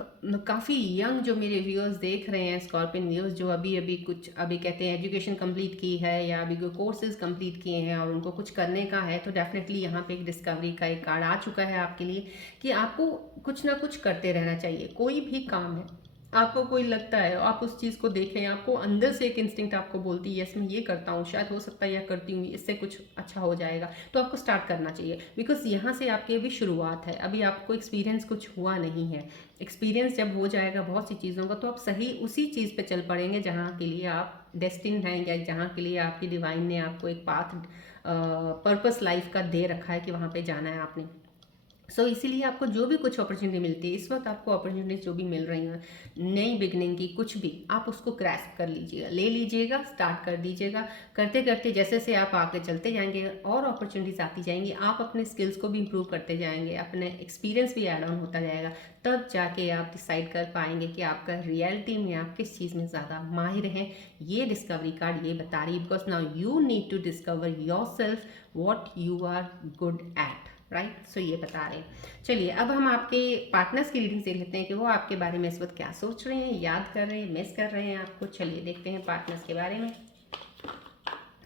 काफ़ी यंग, जो मेरे व्यूअर्स देख रहे हैं, स्कॉर्पियन व्यूअर्स, जो अभी अभी कुछ, अभी कहते हैं एजुकेशन कंप्लीट की है, या अभी कोई कोर्सेज कंप्लीट किए हैं और उनको कुछ करने का है, तो डेफिनेटली यहाँ पे एक डिस्कवरी का एक कार्ड आ चुका है आपके लिए, कि आपको कुछ ना कुछ करते रहना चाहिए। कोई भी काम है, आपको कोई लगता है, आप उस चीज़ को देखें, आपको अंदर से एक इंस्टिंक्ट आपको बोलती है, यस मैं ये करता हूँ, शायद हो सकता है यह करती हूँ, इससे कुछ अच्छा हो जाएगा, तो आपको स्टार्ट करना चाहिए। बिकॉज यहाँ से आपकी अभी शुरुआत है, अभी आपको एक्सपीरियंस कुछ हुआ नहीं है। एक्सपीरियंस जब हो जाएगा बहुत सी चीज़ों का, तो आप सही उसी चीज़ पे चल पड़ेंगे जहाँ के लिए आप डेस्टिन्ड हैं, या जहाँ के लिए आपकी डिवाइन ने आपको एक पाथ, पर्पस लाइफ का दे रखा है कि वहाँ पे जाना है आपने। सो इसीलिए आपको जो भी कुछ अपॉर्चुनिटी मिलती है इस वक्त, आपको अपॉर्चुनिटीज जो भी मिल रही हैं नई बिगनिंग की, कुछ भी आप उसको क्रैश कर लीजिएगा, ले लीजिएगा, स्टार्ट कर दीजिएगा। करते करते जैसे से आप आगे चलते जाएंगे और अपॉर्चुनिटीज आती जाएंगी, आप अपने स्किल्स को भी इम्प्रूव करते जाएंगे, अपने एक्सपीरियंस भी ऐड ऑन होता जाएगा, तब जाके आप डिसाइड कर पाएंगे कि आपका रियलिटी में आप किस चीज़ में ज़्यादा माहिर हैं। ये डिस्कवरी कार्ड ये बता रही है, because now you need to discover yourself, what you are good at, right. So ये बता रहे हैं। चलिए, अब हम आपके पार्टनर्स की रीडिंग देख लेते हैं कि वो आपके बारे में इस वक्त क्या सोच रहे हैं, याद कर रहे हैं, मिस कर रहे हैं आपको। चलिए देखते हैं पार्टनर्स के बारे में।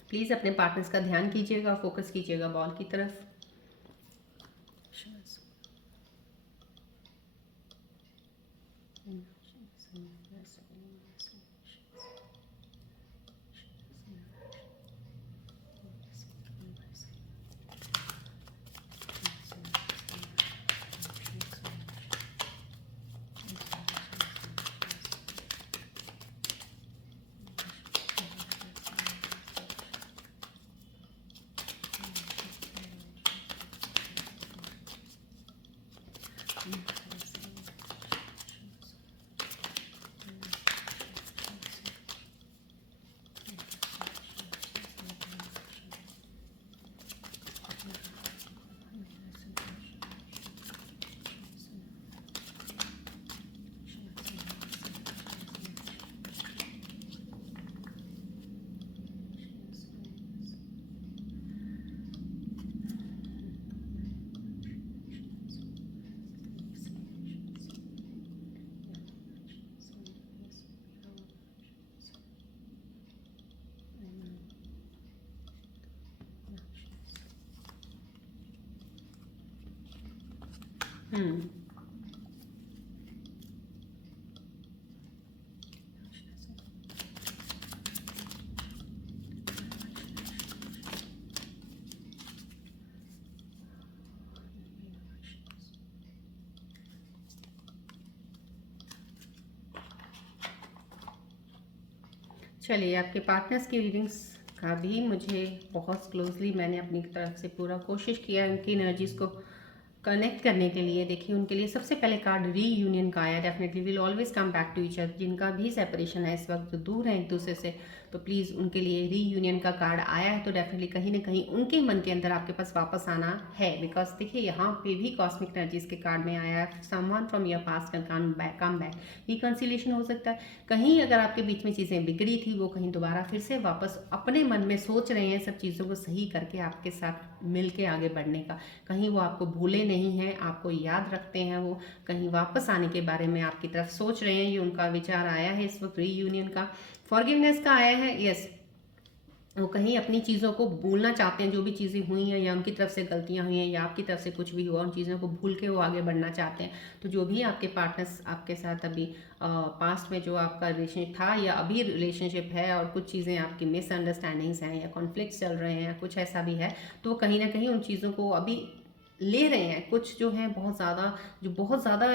प्लीज़ अपने पार्टनर्स का ध्यान कीजिएगा, फोकस कीजिएगा बॉल की तरफ। हम्म। चलिए, आपके पार्टनर्स की रीडिंग्स का भी मुझे बहुत क्लोजली मैंने अपनी तरफ से पूरा कोशिश किया उनकी एनर्जीज को कनेक्ट करने के लिए। देखिए, उनके लिए सबसे पहले कार्ड रीयूनियन का आया। Definitely will always come back to each other. जिनका भी सेपरेशन है इस वक्त, जो दूर हैं एक दूसरे से, तो प्लीज़ उनके लिए रीयूनियन का कार्ड आया है। तो डेफिनेटली कहीं ना कहीं उनके मन के अंदर आपके पास वापस आना है। बिकॉज देखिए, यहाँ पे भी कॉस्मिक एनर्जीज के कार्ड में आया है, someone from your past can come back. Reconciliation हो सकता है। कहीं अगर आपके बीच में चीज़ें बिगड़ी थी, वो कहीं दोबारा फिर से वापस अपने मन में सोच रहे हैं सब चीज़ों को सही करके आपके साथ मिल के आगे बढ़ने का। कहीं वो आपको भूले नहीं हैं, आपको याद रखते हैं, वो कहीं वापस आने के बारे में आपकी तरफ सोच रहे हैं। ये उनका विचार आया है इस वक्त। रीयूनियन का, फॉरगिवनेस का आया है। यस, वो कहीं अपनी चीज़ों को भूलना चाहते हैं, जो भी चीज़ें हुई हैं या उनकी तरफ से गलतियां हुई हैं या आपकी तरफ से कुछ भी हुआ, उन चीज़ों को भूल के वो आगे बढ़ना चाहते हैं। तो जो भी आपके पार्टनर्स आपके साथ अभी पास्ट में जो आपका रिलेशनशिप था या अभी रिलेशनशिप है और कुछ चीज़ें आपकी मिसअंडरस्टैंडिंग्स हैं या कॉन्फ्लिक्ट चल रहे हैं, कुछ ऐसा भी है, तो वो कहीं ना कहीं उन चीज़ों को अभी ले रहे हैं। कुछ जो हैं बहुत ज़्यादा, जो बहुत ज़्यादा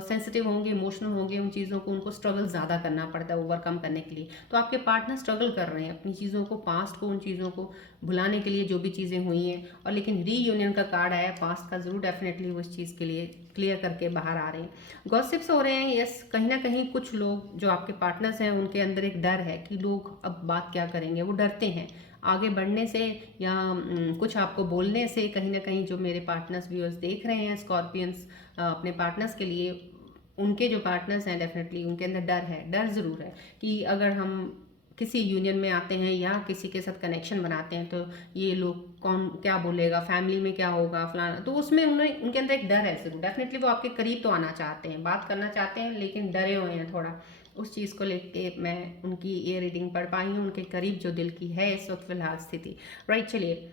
सेंसिटिव होंगे, इमोशनल होंगे, उन चीज़ों को उनको स्ट्रगल ज़्यादा करना पड़ता है ओवरकम करने के लिए। तो आपके पार्टनर स्ट्रगल कर रहे हैं अपनी चीज़ों को, पास्ट को, उन चीज़ों को भुलाने के लिए जो भी चीज़ें हुई हैं। और लेकिन रीयूनियन का कार्ड आया, पास्ट का ज़रूर डेफिनेटली वो इस चीज़ के लिए क्लियर करके बाहर आ रहे हैं। गॉसिप्स हो रहे हैं। यस, कहीं ना कहीं कुछ लोग जो आपके पार्टनर्स हैं उनके अंदर एक डर है कि लोग अब बात क्या करेंगे। वो डरते हैं आगे बढ़ने से या कुछ आपको बोलने से। कहीं ना कहीं जो मेरे पार्टनर्स व्यूअर्स देख रहे हैं स्कॉर्पियंस, अपने पार्टनर्स के लिए, उनके जो पार्टनर्स हैं डेफिनेटली उनके अंदर डर है। डर ज़रूर है कि अगर हम किसी यूनियन में आते हैं या किसी के साथ कनेक्शन बनाते हैं तो ये लोग कौन क्या बोलेगा, फैमिली में क्या होगा, फलाना। तो उसमें उन्हें, उनके अंदर एक डर है ज़रूर। डेफिनेटली वो आपके करीब तो आना चाहते हैं, बात करना चाहते हैं, लेकिन डरे हुए हैं थोड़ा। उस चीज़ को लेके मैं उनकी ये रीडिंग पढ़ पाई हूँ, उनके करीब जो दिल की है इस वक्त फिलहाल स्थिति। राइट, चलिए,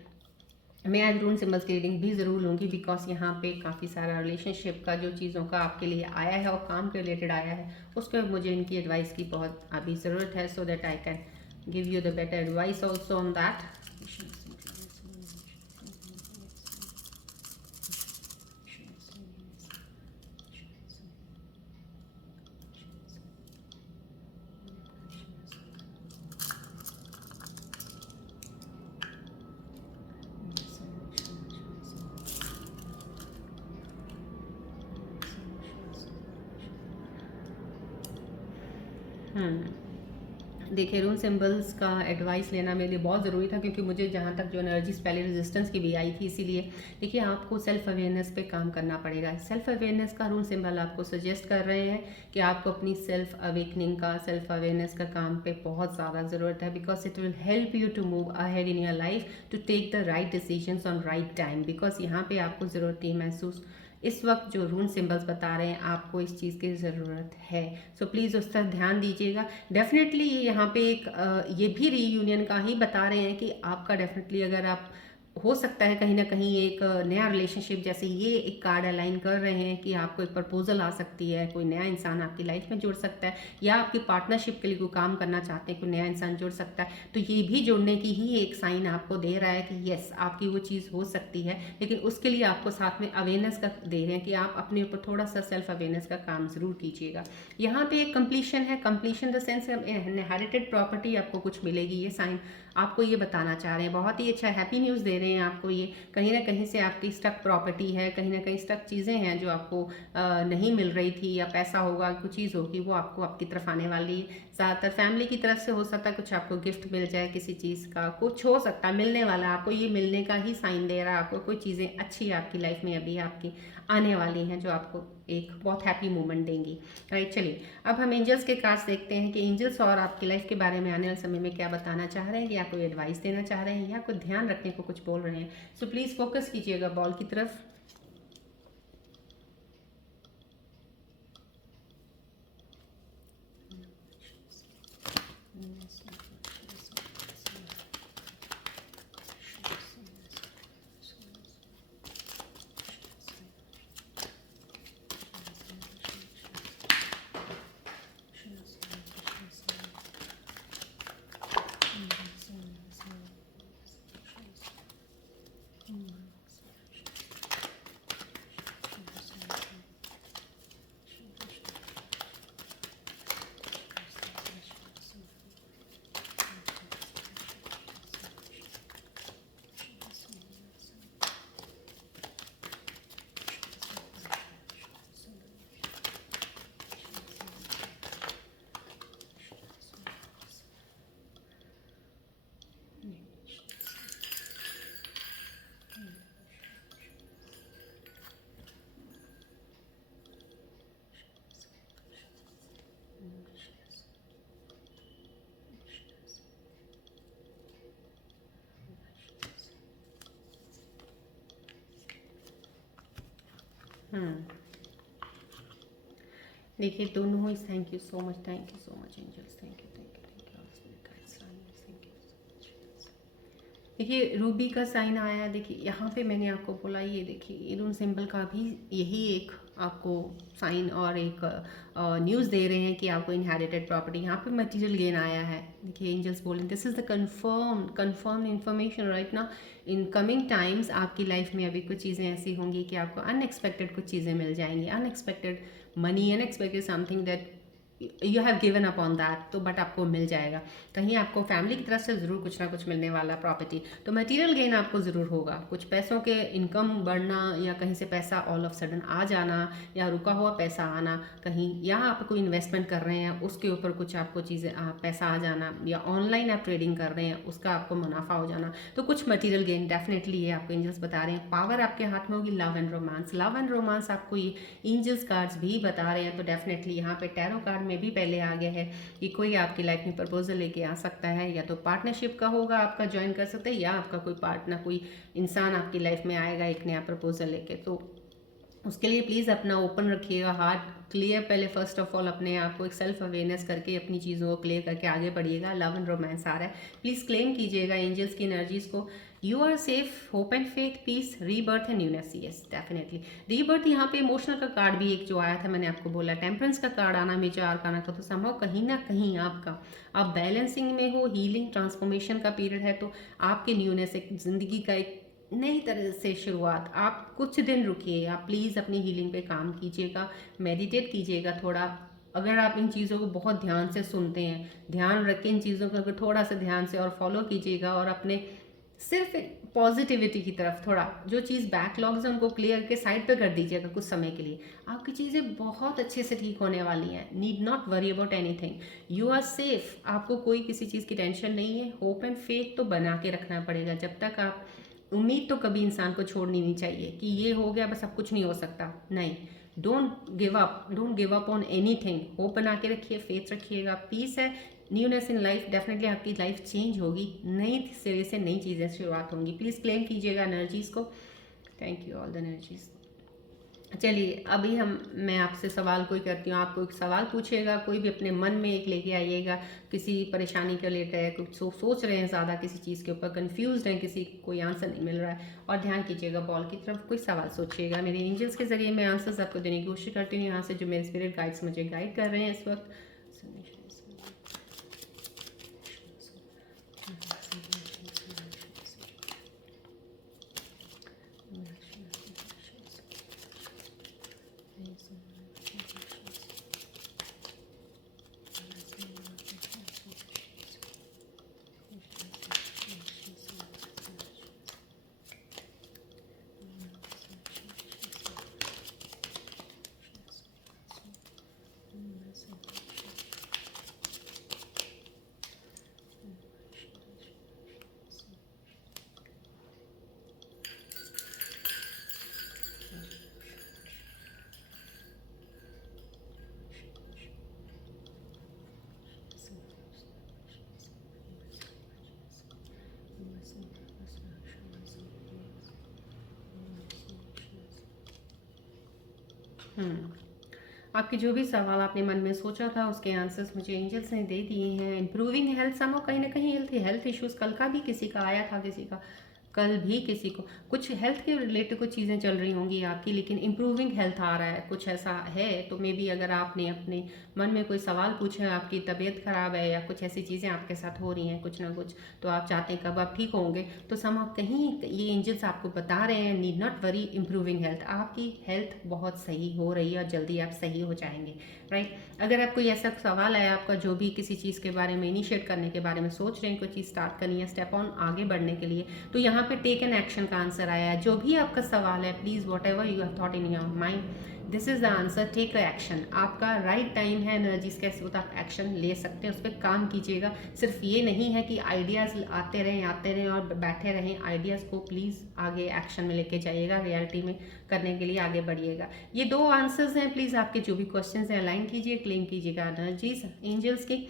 मैं आज रून सिंबल्स की रीडिंग भी ज़रूर लूँगी बिकॉज यहाँ पे काफ़ी सारा रिलेशनशिप का जो चीज़ों का आपके लिए आया है और काम के रिलेटेड आया है, उसके मुझे इनकी एडवाइस की बहुत अभी ज़रूरत है, so that I can give you the better advice also on that. देखिए, रून सिंबल्स का एडवाइस लेना मेरे लिए बहुत ज़रूरी था क्योंकि मुझे जहाँ तक जो एनर्जीज पहले रेजिस्टेंस की भी आई थी। इसीलिए देखिए, आपको सेल्फ अवेयरनेस पे काम करना पड़ेगा। सेल्फ अवेयरनेस का रून सिंबल आपको सजेस्ट कर रहे हैं कि आपको अपनी सेल्फ अवेकनिंग का, सेल्फ अवेयरनेस का काम पे बहुत ज़्यादा ज़रूरत है। Because it will help you to move ahead in your life, to take the right decisions on right time. Because यहाँ पे आपको ज़रूरत ही महसूस, इस वक्त जो रून सिंबल्स बता रहे हैं आपको इस चीज़ की ज़रूरत है। सो प्लीज़ उस पर ध्यान दीजिएगा। डेफिनेटली यहाँ पे एक ये भी रीयूनियन का ही बता रहे हैं कि आपका डेफिनेटली, अगर आप, हो सकता है कहीं ना कहीं एक नया रिलेशनशिप, जैसे ये एक कार्ड अलाइन कर रहे हैं कि आपको एक प्रपोजल आ सकती है, कोई नया इंसान आपकी लाइफ में जुड़ सकता है, या आपकी पार्टनरशिप के लिए कोई काम करना चाहते हैं, कोई नया इंसान जुड़ सकता है। तो ये भी जुड़ने की ही एक साइन आपको दे रहा है कि यस, आपकी वो चीज़ हो सकती है। लेकिन उसके लिए आपको साथ में अवेयरनेस का दे रहे हैं कि आप अपने ऊपर थोड़ा सा सेल्फ अवेयरनेस का काम ज़रूर कीजिएगा। यहाँ पे एक कंप्लीशन है, completion the sense inherited property आपको कुछ मिलेगी। ये साइन आपको ये बताना चाह रहे हैं। बहुत ही अच्छा हैप्पी न्यूज़ दे रहे हैं आपको। ये कहीं ना कहीं से आपकी स्टक प्रॉपर्टी है, कहीं ना कहीं स्टक चीज़ें हैं जो आपको नहीं मिल रही थी, या पैसा होगा, कुछ चीज़ होगी, वो आपको आपकी तरफ आने वाली है। ज़्यादातर फैमिली की तरफ से हो सकता है कुछ आपको गिफ्ट मिल जाए, किसी चीज़ का कुछ हो सकता है मिलने वाला। आपको ये मिलने का ही साइन दे रहा है। आपको कोई चीज़ें अच्छी आपकी लाइफ में अभी आपकी आने वाली हैं जो आपको एक बहुत हैप्पी मोमेंट देंगी। राइट, चलिए, अब हम एंजल्स के कार्ड्स देखते हैं कि एंजल्स और आपकी लाइफ के बारे में आने वाले समय में क्या बताना चाह रहे हैं, या कोई एडवाइस देना चाह रहे हैं, या कोई ध्यान रखने को कुछ बोल रहे हैं। सो प्लीज़ फोकस कीजिएगा बॉल की तरफ। हम्म देखिए दोनों ही, thank you so much, thank you so much angels, thank you, thank you, thank you. देखिए रूबी का साइन आया, देखिए यहाँ पे मैंने आपको बोला, ये देखिए इरून सिंबल का भी यही एक आपको साइन और एक न्यूज़ दे रहे हैं कि आपको इनहेरिटेड प्रॉपर्टी, यहाँ पे मटेरियल गेन आया है। देखिए एंजल्स बोल रहे हैं this is the confirm information right ना, इन कमिंग टाइम्स आपकी लाइफ में अभी कुछ चीज़ें ऐसी होंगी कि आपको अनएक्सपेक्टेड कुछ चीज़ें मिल जाएंगी, unexpected money, unexpected something that you have given up on that, तो बट आपको मिल जाएगा। कहीं आपको फैमिली की तरफ से ज़रूर कुछ ना कुछ मिलने वाला प्रॉपर्टी, तो मटेरियल गेन आपको ज़रूर होगा, कुछ पैसों के इनकम बढ़ना, या कहीं से पैसा ऑल ऑफ सडन आ जाना, या रुका हुआ पैसा आना कहीं, या आप कोई इन्वेस्टमेंट कर रहे हैं उसके ऊपर कुछ आपको चीज़ें पैसा आ जाना, या ऑनलाइन आप ट्रेडिंग कर रहे हैं उसका आपको मुनाफा हो जाना, तो कुछ मटेरियल गेन डेफिनेटली ये आपको एंजल्स बता रहे हैं। पावर आपके हाथ में होगी, love and romance, love and romance आपको ये एंजल्स कार्ड्स भी बता रहे हैं। तो डेफिनेटली यहाँ पे टैरो कार्ड में भी पहले आ गया है कि कोई आपकी लाइफ में प्रपोजल लेके आ सकता है, या तो पार्टनरशिप का होगा, आपका ज्वाइन कर सकते हैं, या आपका कोई पार्टनर, कोई इंसान आपकी लाइफ में आएगा एक नया प्रपोजल लेके। तो उसके लिए प्लीज़ अपना ओपन रखिएगा, हार्ट क्लियर, पहले फर्स्ट ऑफ ऑल अपने आप को एक सेल्फ अवेयरनेस करके अपनी चीज़ों को क्लियर करके आगे बढ़िएगा। लव एंड रोमांस आ रहा है, प्लीज़ क्लेम कीजिएगा एंजल्स की एनर्जीज को। You are safe, hope and faith, peace, rebirth and newness, yes definitely rebirth. यहाँ पे इमोशनल का कार्ड भी एक जो आया था, मैंने आपको बोला टेम्परेंस का कार्ड आना, मेजर आर्काना का, तो संभव कहीं ना कहीं आपका, आप बैलेंसिंग में हो, हीलिंग ट्रांसफॉर्मेशन का पीरियड है, तो आपके न्यूनेस, एक जिंदगी का एक नई तरह से शुरुआत, आप कुछ दिन रुकिए, आप प्लीज़ अपनी हीलिंग पे काम कीजिएगा, मेडिटेट कीजिएगा थोड़ा। अगर आप इन चीज़ों को बहुत ध्यान से सुनते हैं, ध्यान रख के इन चीज़ों को अगर थोड़ा सा ध्यान से और फॉलो कीजिएगा, और अपने सिर्फ पॉजिटिविटी की तरफ थोड़ा, जो चीज़ बैकलॉग्स हैं उनको क्लियर के साइड पे कर दीजिएगा कुछ समय के लिए, आपकी चीज़ें बहुत अच्छे से ठीक होने वाली हैं। Need not worry about anything, you are safe, आपको कोई किसी चीज़ की टेंशन नहीं है। होप एंड फेथ तो बना के रखना पड़ेगा, जब तक आप, उम्मीद तो कभी इंसान को छोड़नी नहीं चाहिए कि ये हो गया बस अब कुछ नहीं हो सकता, नहीं, don't give up on anything, hope बना के रखिए, फेथ रखिएगा, पीस है, न्यूनेस इन लाइफ, डेफिनेटली आपकी लाइफ चेंज होगी, नई सिरे से नई चीज़ें शुरुआत होंगी। प्लीज़ क्लेम कीजिएगा एनर्जीज़ को, thank you all the energies. चलिए अभी मैं आपसे सवाल कोई करती हूँ, आप कोई सवाल पूछिएगा, कोई भी अपने मन में एक लेके आइएगा, किसी परेशानी के रिलेटेड है, कुछ सोच रहे हैं ज़्यादा किसी चीज़ के ऊपर, कंफ्यूज हैं, किसी कोई आंसर नहीं मिल रहा है, और ध्यान कीजिएगा बॉल की तरफ, कोई सवाल सोचिएगा, मेरे एंजल्स के जरिए मैं आंसर्स आपको देने की कोशिश करती हूँ, यहाँ से जो मेरे स्पिरिट गाइड्स मुझे गाइड कर रहे हैं इस वक्त। आपके जो भी सवाल आपने मन में सोचा था उसके आंसर्स मुझे एंजल्स ने दे दिए हैं। इम्प्रूविंग हेल्थ, समो कहीं ना कहीं हेल्थ इश्यूज कल का भी किसी का आया था, किसी का कल भी किसी को कुछ हेल्थ के रिलेटेड कुछ चीज़ें चल रही होंगी आपकी, लेकिन इम्प्रूविंग हेल्थ आ रहा है, कुछ ऐसा है। तो मे बी अगर आपने अपने मन में कोई सवाल पूछा है, आपकी तबीयत ख़राब है या कुछ ऐसी चीज़ें आपके साथ हो रही हैं कुछ ना कुछ, तो आप चाहते हैं कब आप ठीक होंगे, तो सम कहीं ये एंजल्स आपको बता रहे हैं need not worry, improving health, आपकी हेल्थ बहुत सही हो रही है और जल्दी आप सही हो जाएंगे, राइट। अगर आप कोई ऐसा सवाल है आपका, जो भी किसी चीज़ के बारे में इनिशिएट करने के बारे में सोच रहे हैं, कोई चीज़ स्टार्ट करनी है, स्टेप ऑन आगे बढ़ने के लिए, तो यहाँ पे टेक एन एक्शन का आंसर आया है। जो भी आपका सवाल है, please whatever you have thought in your mind, this is the answer, take a action. आपका राइट टाइम है एनर्जीज के साथ आप एक्शन ले सकते हैं, उस पर काम कीजिएगा। सिर्फ ये नहीं है कि आइडियाज़ आते रहें और बैठे रहें, आइडियाज़ को प्लीज़ आगे एक्शन में लेके जाइएगा, रियलिटी में करने के लिए आगे बढ़िएगा। ये 2 आंसर्स हैं, प्लीज़ आपके जो भी क्वेश्चन हैं अलाइन कीजिए, क्लेम कीजिएगा एनर्जीज एंजल्स की।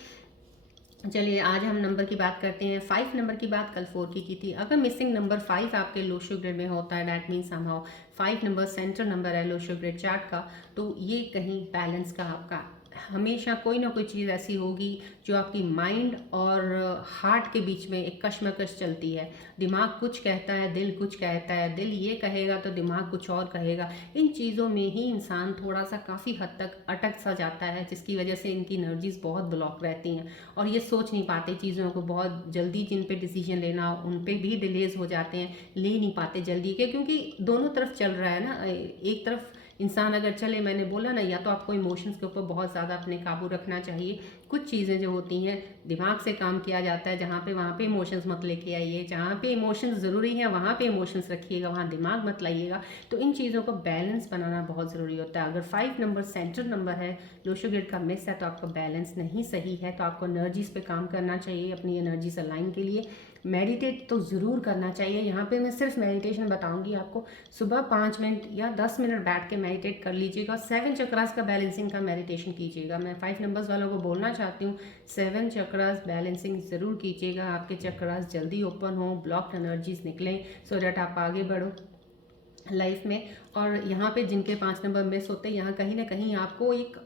चलिए आज हम नंबर की बात करते हैं। 5 नंबर की बात कल 4 की थी। अगर मिसिंग नंबर 5 आपके लो शुगर में होता है, that means somehow 5 number centre number है लो शुगर चार्ट का, तो ये कहीं बैलेंस का आपका हमेशा कोई ना कोई चीज़ ऐसी होगी जो आपकी माइंड और हार्ट के बीच में एक कश्मकश चलती है। दिमाग कुछ कहता है, दिल कुछ कहता है, दिल ये कहेगा तो दिमाग कुछ और कहेगा। इन चीज़ों में ही इंसान थोड़ा सा काफ़ी हद तक अटक सा जाता है, जिसकी वजह से इनकी एनर्जीज बहुत ब्लॉक रहती हैं और ये सोच नहीं पाते चीज़ों को। बहुत जल्दी जिन पे डिसीजन लेना उन पे भी डिलेज हो जाते हैं, ले नहीं पाते जल्दी के, क्योंकि दोनों तरफ चल रहा है ना। एक तरफ इंसान अगर चले, मैंने बोला ना, या तो आपको इमोशंस के ऊपर बहुत ज़्यादा अपने काबू रखना चाहिए। कुछ चीज़ें जो होती हैं दिमाग से काम किया जाता है, जहाँ पे वहाँ पे इमोशंस मत लेके आइए, जहाँ पे इमोशंस ज़रूरी है वहाँ पे इमोशंस रखिएगा, वहाँ दिमाग मत लाइएगा। तो इन चीज़ों को बैलेंस बनाना बहुत ज़रूरी होता है। अगर 5 नंबर सेंटर नंबर है, लोशो ग्रिड का मिस है, तो आपका बैलेंस नहीं सही है, तो आपको एनर्जीज पे काम करना चाहिए अपनी एनर्जीज अलाइन के लिए। मेडिटेट तो ज़रूर करना चाहिए। यहाँ पे मैं सिर्फ मेडिटेशन बताऊंगी आपको। सुबह 5 मिनट या 10 मिनट बैठ के मेडिटेट कर लीजिएगा। 7 चक्रास का बैलेंसिंग का मेडिटेशन कीजिएगा। मैं 5 नंबर्स वालों को बोलना चाहती हूँ, 7 चक्रास बैलेंसिंग ज़रूर कीजिएगा। आपके चक्रास जल्दी ओपन हो, ब्लॉक एनर्जीज निकलें, सो दैट आप आगे बढ़ो लाइफ में। और यहाँ पे जिनके 5 नंबर मिस होते हैं, यहाँ कहीं ना कहीं आपको एक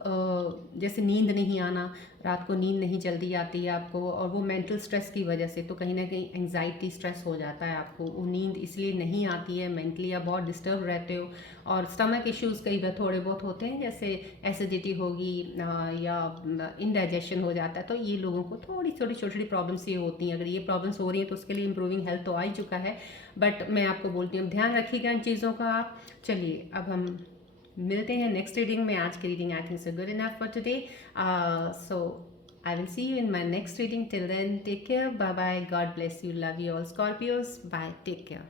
जैसे नींद नहीं आना, रात को नींद नहीं जल्दी आती है आपको, और वो मेंटल स्ट्रेस की वजह से, तो कहीं ना कहीं एंजाइटी स्ट्रेस हो जाता है आपको, वो नींद इसलिए नहीं आती है, मेंटली आप बहुत डिस्टर्ब रहते हो। और स्टमक इश्यूज़ कई बार थोड़े बहुत होते हैं, जैसे एसिडिटी होगी या इनडाइजेशन हो जाता है, तो ये लोगों को थोड़ी थोड़ी छोटी छोटी प्रॉब्लम्स ये होती हैं। अगर ये प्रॉब्लम्स हो रही हैं तो उसके लिए इंप्रूविंग हेल्थ तो आ ही चुका है, बट मैं आपको बोलती हूँ ध्यान रखिएगा इन चीज़ों का आप। चलिए अब हम मिलते हैं नेक्स्ट रीडिंग में। आज की reading I think so good enough for today, so I will see you in my next reading. Till then, take care. Bye bye. God bless you. Love you all, Scorpios. Bye. Take care.